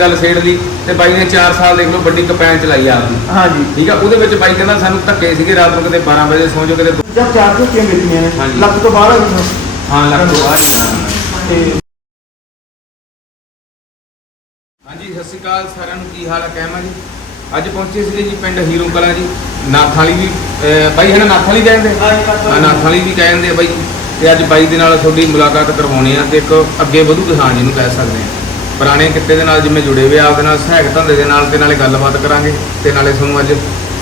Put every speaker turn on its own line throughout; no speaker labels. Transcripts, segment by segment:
ਗੱਲ ਛੇੜ ਲਈ ਤੇ ਬਾਈ ਨੇ 4 ਸਾਲ ਦੇਖ ਲਓ ਵੱਡੀ ਕਪੈਨ ਚਲਾਈ ਆਪਦੀ।
ਹਾਂਜੀ।
ਠੀਕ ਆ ਉਹਦੇ ਵਿੱਚ ਬਾਈ ਕਹਿੰਦਾ ਸਾਨੂੰ ਧੱਕੇ ਸੀਗੇ ਰਾਤ ਨੂੰ ਕਿਤੇ 12 ਵਜੇ ਸੌਂ ਜਾਓ ਕਿਤੇ
ਜਦ ਚਾਰ ਝੋਟੀਆਂ ਵੇਚੀਆਂ ਨੇ।
ਹਾਂਜੀ।
ਲੱਖ ਤੋਂ ਬਾਹਰ ਆ ਗਈਆਂ।
ਹਾਂ ਲੱਗ
ਤੇ
ਹਾਂਜੀ ਸਤਿ ਸ਼੍ਰੀ ਅਕਾਲ ਸਾਰਿਆਂ ਨੂੰ ਕੀ ਹਾਲ ਹੈ ਕਹਿਮਾ ਜੀ? ਅੱਜ ਪਹੁੰਚੇ ਸੀਗੇ ਜੀ ਪਿੰਡ ਹੀਰੋ ਕਲਾ ਜੀ ਨਾਥ ਵਾਲੀ ਵੀ ਅਹ ਬਾਈ ਹੈ ਨਾ ਨਾਥ ਵਾਲੀ ਕਹਿੰਦੇ ਹਾਂ ਨਾਥ ਵਾਲੀ ਵੀ ਕਹਿੰਦੇ ਆ ਬਾਈ। ਤੇ ਅੱਜ ਬਾਈ ਦੇ ਨਾਲ ਤੁਹਾਡੀ ਮੁਲਾਕਾਤ ਕਰਵਾਉਣੀ ਆ ਤੇ ਇੱਕ ਅੱਗੇ ਵਧੂ ਕਿਸਾਨ ਜਿਹਨੂੰ ਕਹਿ ਸਕਦੇ ਆ। ਪੁਰਾਣੇ ਕਿੱਤੇ ਦੇ ਨਾਲ ਜਿਵੇਂ ਜੁੜੇ ਹੋਏ ਆ ਆਪਦੇ ਨਾਲ ਸਹਾਇਕ ਧੰਦੇ ਦੇ ਨਾਲ ਤੇ ਨਾਲੇ ਗੱਲਬਾਤ ਕਰਾਂਗੇ ਤੇ ਨਾਲੇ ਤੁਹਾਨੂੰ ਅੱਜ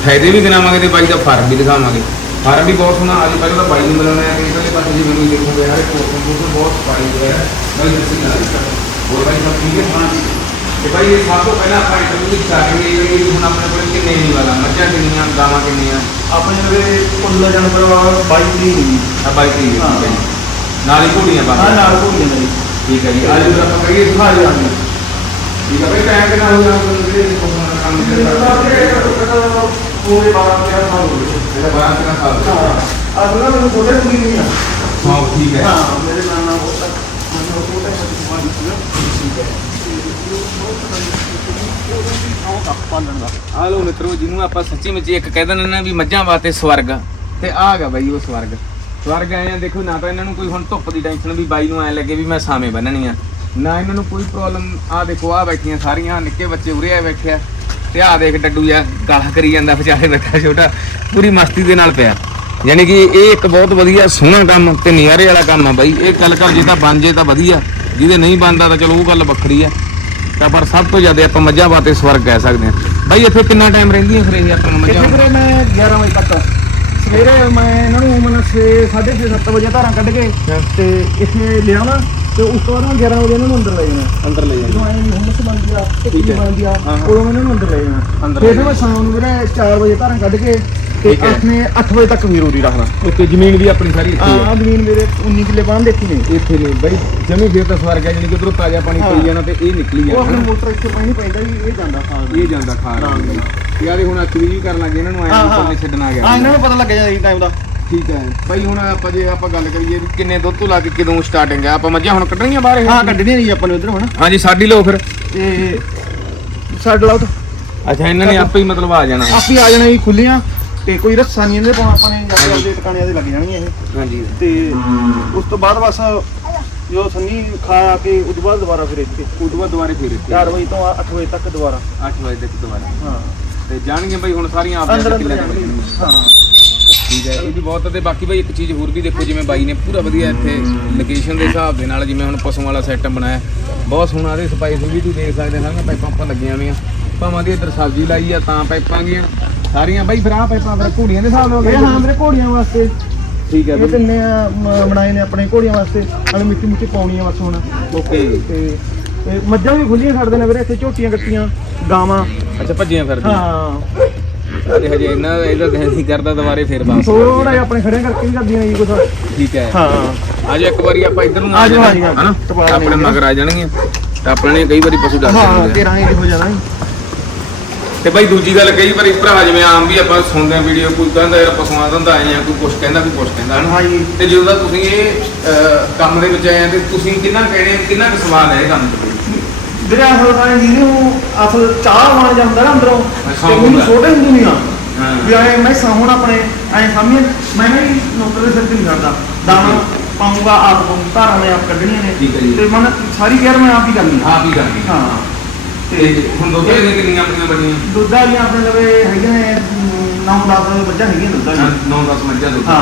ਫਾਇਦੇ ਵੀ ਗਿਣਾਵਾਂਗੇ ਤੇ ਬਾਈ ਦਾ ਫਾਰਮ ਵੀ ਦਿਖਾਵਾਂਗੇ। ਫਾਰਮ ਵੀ ਬਹੁਤ ਸੋਹਣਾ ਅੱਜ ਪਹਿਲਾਂ ਤਾਂ ਬਾਈ ਨੂੰ ਮਿਲਣਾ ਹੈ ਕਿ ਜਿਵੇਂ ਵੀ ਦੇਖੋਗੇ ਹਰ ਇੱਕ ਕੋਲ ਕੋਲ ਬਹੁਤ ਪਾਈ ਹੋਇਆ ਹੈ ਬਾਈ ਦੱਸੀ ਨਾ ਹੋਰ ਬਾਈ ਸਭ ਠੀਕ ਹੈ? ਹਾਂ ਤੇ ਭਾਈ ਇਹ ਸਭ ਤੋਂ ਪਹਿਲਾਂ ਆਪਾਂ ਇੰਟਰਵਿਊ ਕਰਾਂਗੇ ਇਹ ਹੁਣ ਆਪਣੇ ਕੋਲ ਕਿੰਨੇ ਨਹੀਂ ਵਾਲਾ ਮੱਝਾਂ ਕਿੰਨੀਆਂ ਗਾਵਾਂ ਕਿੰਨੀਆਂ?
ਆਪਣੇ ਜਿਹੜੇ ਕੁੱਲ ਜਾਨਵਰ 22 ਦੀ ਨਹੀਂ
ਆ ਬਾਈ ਕੀ ਠੀਕ ਹੈ ਜੀ। ਨਾਲ ਹੀ ਘੋੜੀਆਂ
ਹਾਂ
ਬਾਕੀ
ਨਾਲ ਹੋ ਜਾਂਦਾ ਜੀ।
ਠੀਕ ਹੈ ਜੀ ਅੱਜ ਫਿਰ ਆਪਾਂ ਕਰੀਏ
ਹਾਂ ਜੀ ਹਾਂਜੀ
ਠੀਕ ਹੈ ਭਾਈ ਟਾਈਮ ਕਿੰਨਾ ਹੋ ਗਿਆ? ਤੁਹਾਨੂੰ ਜਿਹੜੇ ਕੰਮ ਕਰਦੇ
ਪੂਰੇ 12 13 ਸਾਲ ਹੋ ਗਏ।
ਇਹਦਾ 12 ਕਿੰਨਾ ਸਾਲ
ਹਾਂ ਅਗਲਾ ਮੈਨੂੰ ਛੋਟੇ ਕੁੜੀ ਨਹੀਂ ਆ
ਹਾਂ ਠੀਕ ਹੈ।
ਹਾਂ ਮੇਰੇ ਨਾਨਾ ਉਹ ਤੱਕ ਮੈਨੂੰ ਛੋਟੇ ਬੱਚੇ ਸਮਾਨ ਦਿੱਤੀ ਪਾਲਣ ਦਾ
ਆ ਲੋ ਮਿੱਤਰੋ ਜਿਹਨੂੰ ਆਪਾਂ ਸੱਚੀ ਮੱਚੀ ਇੱਕ ਕਹਿ ਦਿੰਦੇ ਨਾ ਵੀ ਮੱਝਾਂ ਵਾਸਤੇ ਸਵਰਗ ਆ, ਤੇ ਆ ਗਾ ਬਾਈ ਉਹ ਸਵਰਗ। ਸਵਰਗ ਆਏ ਆ, ਦੇਖੋ, ਨਾ ਤਾਂ ਇਹਨਾਂ ਨੂੰ ਕੋਈ ਹੁਣ ਧੁੱਪ ਦੀ ਟੈਨਸ਼ਨ ਵੀ ਬਾਈ ਨੂੰ ਐ ਲੱਗੇ ਵੀ ਮੈਂ ਸਾਵੇਂ ਬੰਨਣੀ ਆ। ਨਾ ਇਹਨਾਂ ਨੂੰ ਕੋਈ ਪ੍ਰੋਬਲਮ ਆ ਦੇਖੋ ਆ ਬੈਠੀਆਂ ਸਾਰੀਆਂ ਨਿੱਕੇ ਬੱਚੇ ਉਰੇ ਆ ਬੈਠੇ ਆ। ਤੇ ਆ ਦੇਖ ਡੱਡੂ ਜਿਹਾ ਗਾਲਾਂ ਕਰੀ ਜਾਂਦਾ ਵਿਚਾਰੇ ਬੈਠਾ ਛੋਟਾ, ਪੂਰੀ ਮਸਤੀ ਦੇ ਨਾਲ ਪਿਆ। ਯਾਨੀ ਕਿ ਇਹ ਇੱਕ ਬਹੁਤ ਵਧੀਆ ਸੋਹਣਾ ਕੰਮ ਤੇ ਨਿਆਰੇ ਵਾਲਾ ਕੰਮ ਆ ਬਾਈ। ਇਹ ਗੱਲ ਕਰ ਜੇ ਤਾਂ ਬਣ ਜੇ ਤਾਂ ਵਧੀਆ। ਜਿਹਦੇ ਨਹੀਂ ਬਣਦਾ ਤਾਂ ਚਲੋ ਉਹ ਗੱਲ ਵੱਖਰੀ ਆ। ਤਾਂ ਪਰ ਸਭ ਤੋਂ ਜ਼ਿਆਦਾ ਆਪਾਂ ਮੱਝਾਂ ਬਾਤੇ ਸਵਰਗ ਕਹਿ ਸਕਦੇ ਹਾਂ ਬਾਈ, ਇੱਥੇ ਕਿੰਨਾ ਟਾਈਮ ਰਹਿੰਦੀਆਂ ਫਿਰ ਇਹ ਆਪਾਂ ਮੱਝਾਂ?
ਇੱਥੇ ਮੈਂ 11 ਵਜੇ ਤੱਕ ਸਵੇਰੇ ਮੈਂ ਇਹਨਾਂ ਨੂੰ 6 6:30 7 ਵਜੇ ਧਾਰਾਂ ਕੱਢ ਕੇ ਤੇ ਇੱਥੇ ਲਿਆਉਣਾ ਤੇ ਉਸ ਤੋਂ ਬਾਅਦ ਮੈਂ 11 ਵਜੇ ਇਹਨਾਂ ਨੂੰ ਅੰਦਰ ਲੈ ਜਾਣਾ।
ਅੰਦਰ ਲੈ
ਜਦੋਂ ਐਂ ਹੁਮਸ ਬਣਦੀ ਆ ਟਿੱਕੀ। ਬਣਦੀ ਆ। ਉਦੋਂ ਇਹਨਾਂ ਨੂੰ ਅੰਦਰ ਲੈ ਜਾਣਾ।
ਅੰਦਰ
ਫਿਰ ਮੈਂ ਸ਼ਾਮ ਨੂੰ ਵੀਰੇ 4 ਵਜੇ ਧਾਰਾਂ ਕੱਢ ਕੇ ਤੇ। ਆਪਣੇ 8 ਵਜੇ ਤੱਕ ਵੀਰੋ ਦੀ ਰੱਖਦਾ।
ਓਕੇ ਜ਼ਮੀਨ ਵੀ ਆਪਣੀ ਸਾਰੀ ਇੱਥੇ
ਆ ਜ਼ਮੀਨ ਮੇਰੇ 19 ਕਿੱਲੇ ਬਾਣ ਦੇਖੀ ਨੇ।
ਇੱਥੇ ਨੇ ਬਾਈ ਜਮੀ ਫਿਰ ਤਾਂ ਸਵਰਗ ਹੈ ਜਾਨੀ ਕਿ ਉਧਰੋਂ ਤਾਜ਼ਾ ਪਾਣੀ। ਪਈ ਜਾਣਾ ਤੇ ਇਹ ਨਿਕਲੀ
ਉਹ
ਜਾਣਾ।
ਮੋਟਰ ਇੱਥੇ ਪਾਣੀ ਪੈਂਦਾ ਜੀ ਇਹ ਜਾਂਦਾ ਖਾਲ।
ਇਹ ਜਾਂਦਾ ਖਾਰ
ਹਾਂ।
ਯਾਰ ਇਹ ਹੁਣ ਅਕਲੀ ਵੀ ਕਰਨ ਲੱਗੇ ਇਹਨਾਂ ਨੂੰ
ਹਾਂ,
ਐਂ
ਹਾਂ।
ਕੋਲੇ ਛੱਡਣਾ
ਆ
ਗਿਆ।
ਇਹਨਾਂ ਨੂੰ ਪਤਾ ਲੱਗ ਜਾਂਦਾ ਜੀ ਟਾਈਮ ਦਾ।
ਠੀਕ ਹੈ। ਭਾਈ ਹੁਣ ਆਪਾਂ ਜੇ ਆਪਾਂ ਗੱਲ ਕਰੀਏ ਵੀ ਕਿੰਨੇ ਦੁੱਧ ਤੋਂ ਲਾ ਕੇ ਕਦੋਂ ਸਟਾਰਟਿੰਗ ਹੈ ਆਪਾਂ ਮੱਝਾਂ ਹੁਣ ਕੱਢਣੀਆਂ ਬਾਹਰ ਇਹ?
ਹਾਂ ਕੱਢਣੀਆਂ ਜੀ ਆਪਾਂ ਨੂੰ ਇਧਰ ਹੁਣ
ਹਾਂਜੀ ਸਾਡੀ ਲਓ ਫਿਰ।
ਤੇ ਛੱਡ ਲਾਓ ਤਾਂ
ਅੱਛਾ ਇਹਨਾਂ ਨੇ ਆਪੇ ਹੀ ਮਤਲਬ ਆ ਜਾਣਾ।
ਆਪੇ ਆ ਜਾਣਾ ਜੀ ਖੁੱਲੀਆਂ ਤੇ ਕੋਈ ਰੱਸਾ ਨਹੀਂ ਇਹਦੇ ਪਾਉਣਾ ਆਪਾਂ ਨੇ ਜਾ ਕੇ ਆਪਦੇ ਟਿਕਾਣਿਆਂ ਦੇ ਲੱਗ ਜਾਣਗੀਆਂ ਇਹ।
ਹਾਂਜੀ।
ਤੇ ਉਸ ਤੋਂ ਬਾਅਦ ਬਸ ਜੋ ਸੰਨੀ ਖਾ ਕੇ ਉਸ ਤੋਂ ਬਾਅਦ ਦੁਬਾਰਾ ਫਿਰ ਇੱਥੇ।
ਤੋਂ ਬਾਅਦ ਦੁਬਾਰੇ ਫੇਰ ਇੱਥੇ।
4 ਵਜੇ ਤੋਂ 8 ਵਜੇ ਤੱਕ ਦੁਬਾਰਾ।
8 ਵਜੇ ਤੱਕ ਦੁਬਾਰਾ।
ਹਾਂ।
ਤੇ ਜਾਣਗੇ ਭਾਈ ਹੁਣ ਸਾਰੀਆਂ ਕਿੱਲਿਆਂ
ਜਾਣਗੇ
ਦੀਆਂ।
ਹਾਂ।
ਠੀਕ ਹੈ ਇਹ ਵੀ ਬਹੁਤ ਤੇ ਬਾਕੀ ਭਾਈ ਇੱਕ ਚੀਜ਼ ਹੋਰ ਵੀ ਦੇਖੋ ਜਿਵੇਂ ਬਾਈ ਨੇ ਪੂਰਾ ਵਧੀਆ ਇੱਥੇ ਲੋਕੇਸ਼ਨ ਦੇ ਹਿਸਾਬ ਦੇ ਨਾਲ ਜਿਵੇਂ ਹੁਣ ਪਸ਼ੂਆਂ ਵਾਲਾ ਸੈਟਅਪ ਬਣਾਇਆ। ਬਹੁਤ ਸੋਹਣਾ ਇਹਦੇ ਸਪਾਈਸ ਵੀ ਤੁਸੀਂ ਦੇਖ ਸਕਦੇ ਹੋ ਸਾਰੀਆਂ ਪਾਈਪਾਂ ਆਪਾਂ ਲੱਗੀਆਂ ਹੋਈਆਂ। ਭਾਵਾਂ ਦੀ ਇੱਧਰ ਸਬਜ਼ੀ ਲਾਈ ਆ ਤਾਂ ਪਾਈਪਾਂ ਗਈਆਂ। ਸਾਰੀਆਂ ਬਾਈ ਫਿਰ ਆਹ ਪਾਈਪਾਂ ਫਿਰ ਘੋੜੀਆਂ ਦੇ ਹਿਸਾਬ ਨਾਲ
ਇਹ ਹਾਂ ਮੇਰੇ ਘੋੜੀਆਂ ਵਾਸਤੇ।
ਠੀਕ ਹੈ
ਇਹ
ਬਾਈ।
ਤਿੰਨੇ ਆ, ਮ- ਬਣਾਏ ਨੇ ਆਪਣੇ ਘੋੜੀਆਂ ਵਾਸਤੇ। ਨਾਲੇ ਮਿੱਟੀ ਮਿੱਟੀ ਪਾਉਣੀ ਆ ਬਸ ਹੁਣ।
ਓਕੇ
ਤੇ ਤੇ ਮੱਝਾਂ ਵੀ ਖੁੱਲੀਆਂ ਛੱਡਦੇ ਨੇ ਵੀਰੇ ਇੱਥੇ ਝੋਟੀਆਂ ਕੱਟੀਆਂ ਗਾਵਾਂ।
ਅੱਛਾ ਭੱਜੀਆਂ ਫਿਰਦੀਆਂ।
ਹਾਂ।
ਅਜੇ ਹਜੇ ਇਹਨਾਂ ਇਹਦਾ ਦਿਲ ਨਹੀਂ ਕਰਦਾ ਦੁਬਾਰੇ ਫੇਰ ਵਾਪਸ
ਥੋੜਾ ਜਿਹਾ ਆਪਣੇ ਖੜੇ ਕਰਕੇ ਵੀ ਕਰਦੀਆਂ ਜੀ ਕੁਛ।
ਠੀਕ ਹੈ।
ਹਾਂ।
ਅੱਜ ਇੱਕ ਵਾਰੀ ਆਪਾਂ ਇੱਧਰ ਨੂੰ
ਆ ਜਾਓ, ਆ
ਜਾਣਾ,
ਜਾਓ,
ਹਨਾ?
ਟਪਾ
ਆਪਣੇ। ਮਗਰ ਆ ਜਾਣਗੇ ਤਾਂ ਆਪਣੇ ਨੇ ਕਈ ਵਾਰੀ ਪਸ਼ੂ ਡਰ
ਹਾਂ
ਜਾਂਦੇ ਆ।
13 ਇੰਚ ਹੋ ਜਾਣਾ ਜੀ।
ਤੇ ਬਾਈ ਦੂਜੀ ਗੱਲ ਕਈ ਵਾਰੀ ਭਰਾ ਜਿਵੇਂ ਆਮ ਵੀ ਆਪਾਂ ਸੁਣਦੇ ਆ ਵੀਡੀਓ ਕੋਈ ਕਹਿੰਦਾ ਯਾਰ ਪਸ਼ੂਆਂ ਦਾ ਆਏ ਆ ਕੋਈ ਕੁਛ ਕਹਿੰਦਾ ਕੋਈ ਕੁਛ ਕਹਿੰਦਾ ਹਨਾ?
ਹਾਂ ਜੀ
ਤੇ ਜਦੋਂ ਦਾ ਤੁਸੀਂ ਇਹ ਅਹ, ਕੰਮ ਦੇ ਵਿੱਚ ਆਏ ਆ ਤੇ ਤੁਸੀਂ ਕਿੰਨਾ ਕਹਿਣੇ ਕਿੰਨਾ ਕੁ ਸਵਾਲ ਹੈ ਇਹ ਕੰਮ? ਤੇ
ਵੀਰੇ ਅਸਲ ਤਾਂ ਜਿਹਨੂੰ ਅਸਲ ਚਾਹ ਬਣ ਜਾਂਦਾ ਨਾ ਅੰਦਰੋਂ ਤੇ ਮੈਨੂੰ। ਛੋਟੇ ਹੁੰਦੇ ਨਹੀਂ ਆ। ਵੀ ਆਏ ਮੈਂ ਸਾਹਮਣ ਆਪਣੇ ਐ ਸਾਹਮਣੇ ਮੈਂ ਨਾ ਨੌਕਰ ਦੇ ਸਿਰ ਤੇ ਨਹੀਂ ਕਰਦਾ ਦਾਣਾ ਪਾਉਂਗਾ ਆਪ ਪਾਉਂ ਧਾਰਾਂ ਨੇ ਆਪ ਕੱਢਣੀਆਂ ਨੇ। ਤੇ ਮਨ ਸਾਰੀ ਕੇਅਰ ਮੈਂ ਆਪ ਹੀ ਕਰਨੀ
ਆਪ ਹੀ ਕਰਨੀ
ਹਾਂ।
ਤੇ ਹੁਣ ਦੁੱਧ ਦੇ ਕਿੰਨੀਆਂ ਆਪਣੀਆਂ ਬਣੀਆਂ
ਦੁੱਧ ਵਾਲੀਆਂ ਆਪਣੇ ਲਵੇ ਹੈਗੇ ਨੇ 9-10 ਮੱਝਾਂ ਹੈਗੀਆਂ ਦੁੱਧ ਵਾਲੀਆਂ
9-10 ਮੱਝਾਂ ਦੁੱਧ
ਹਾਂ।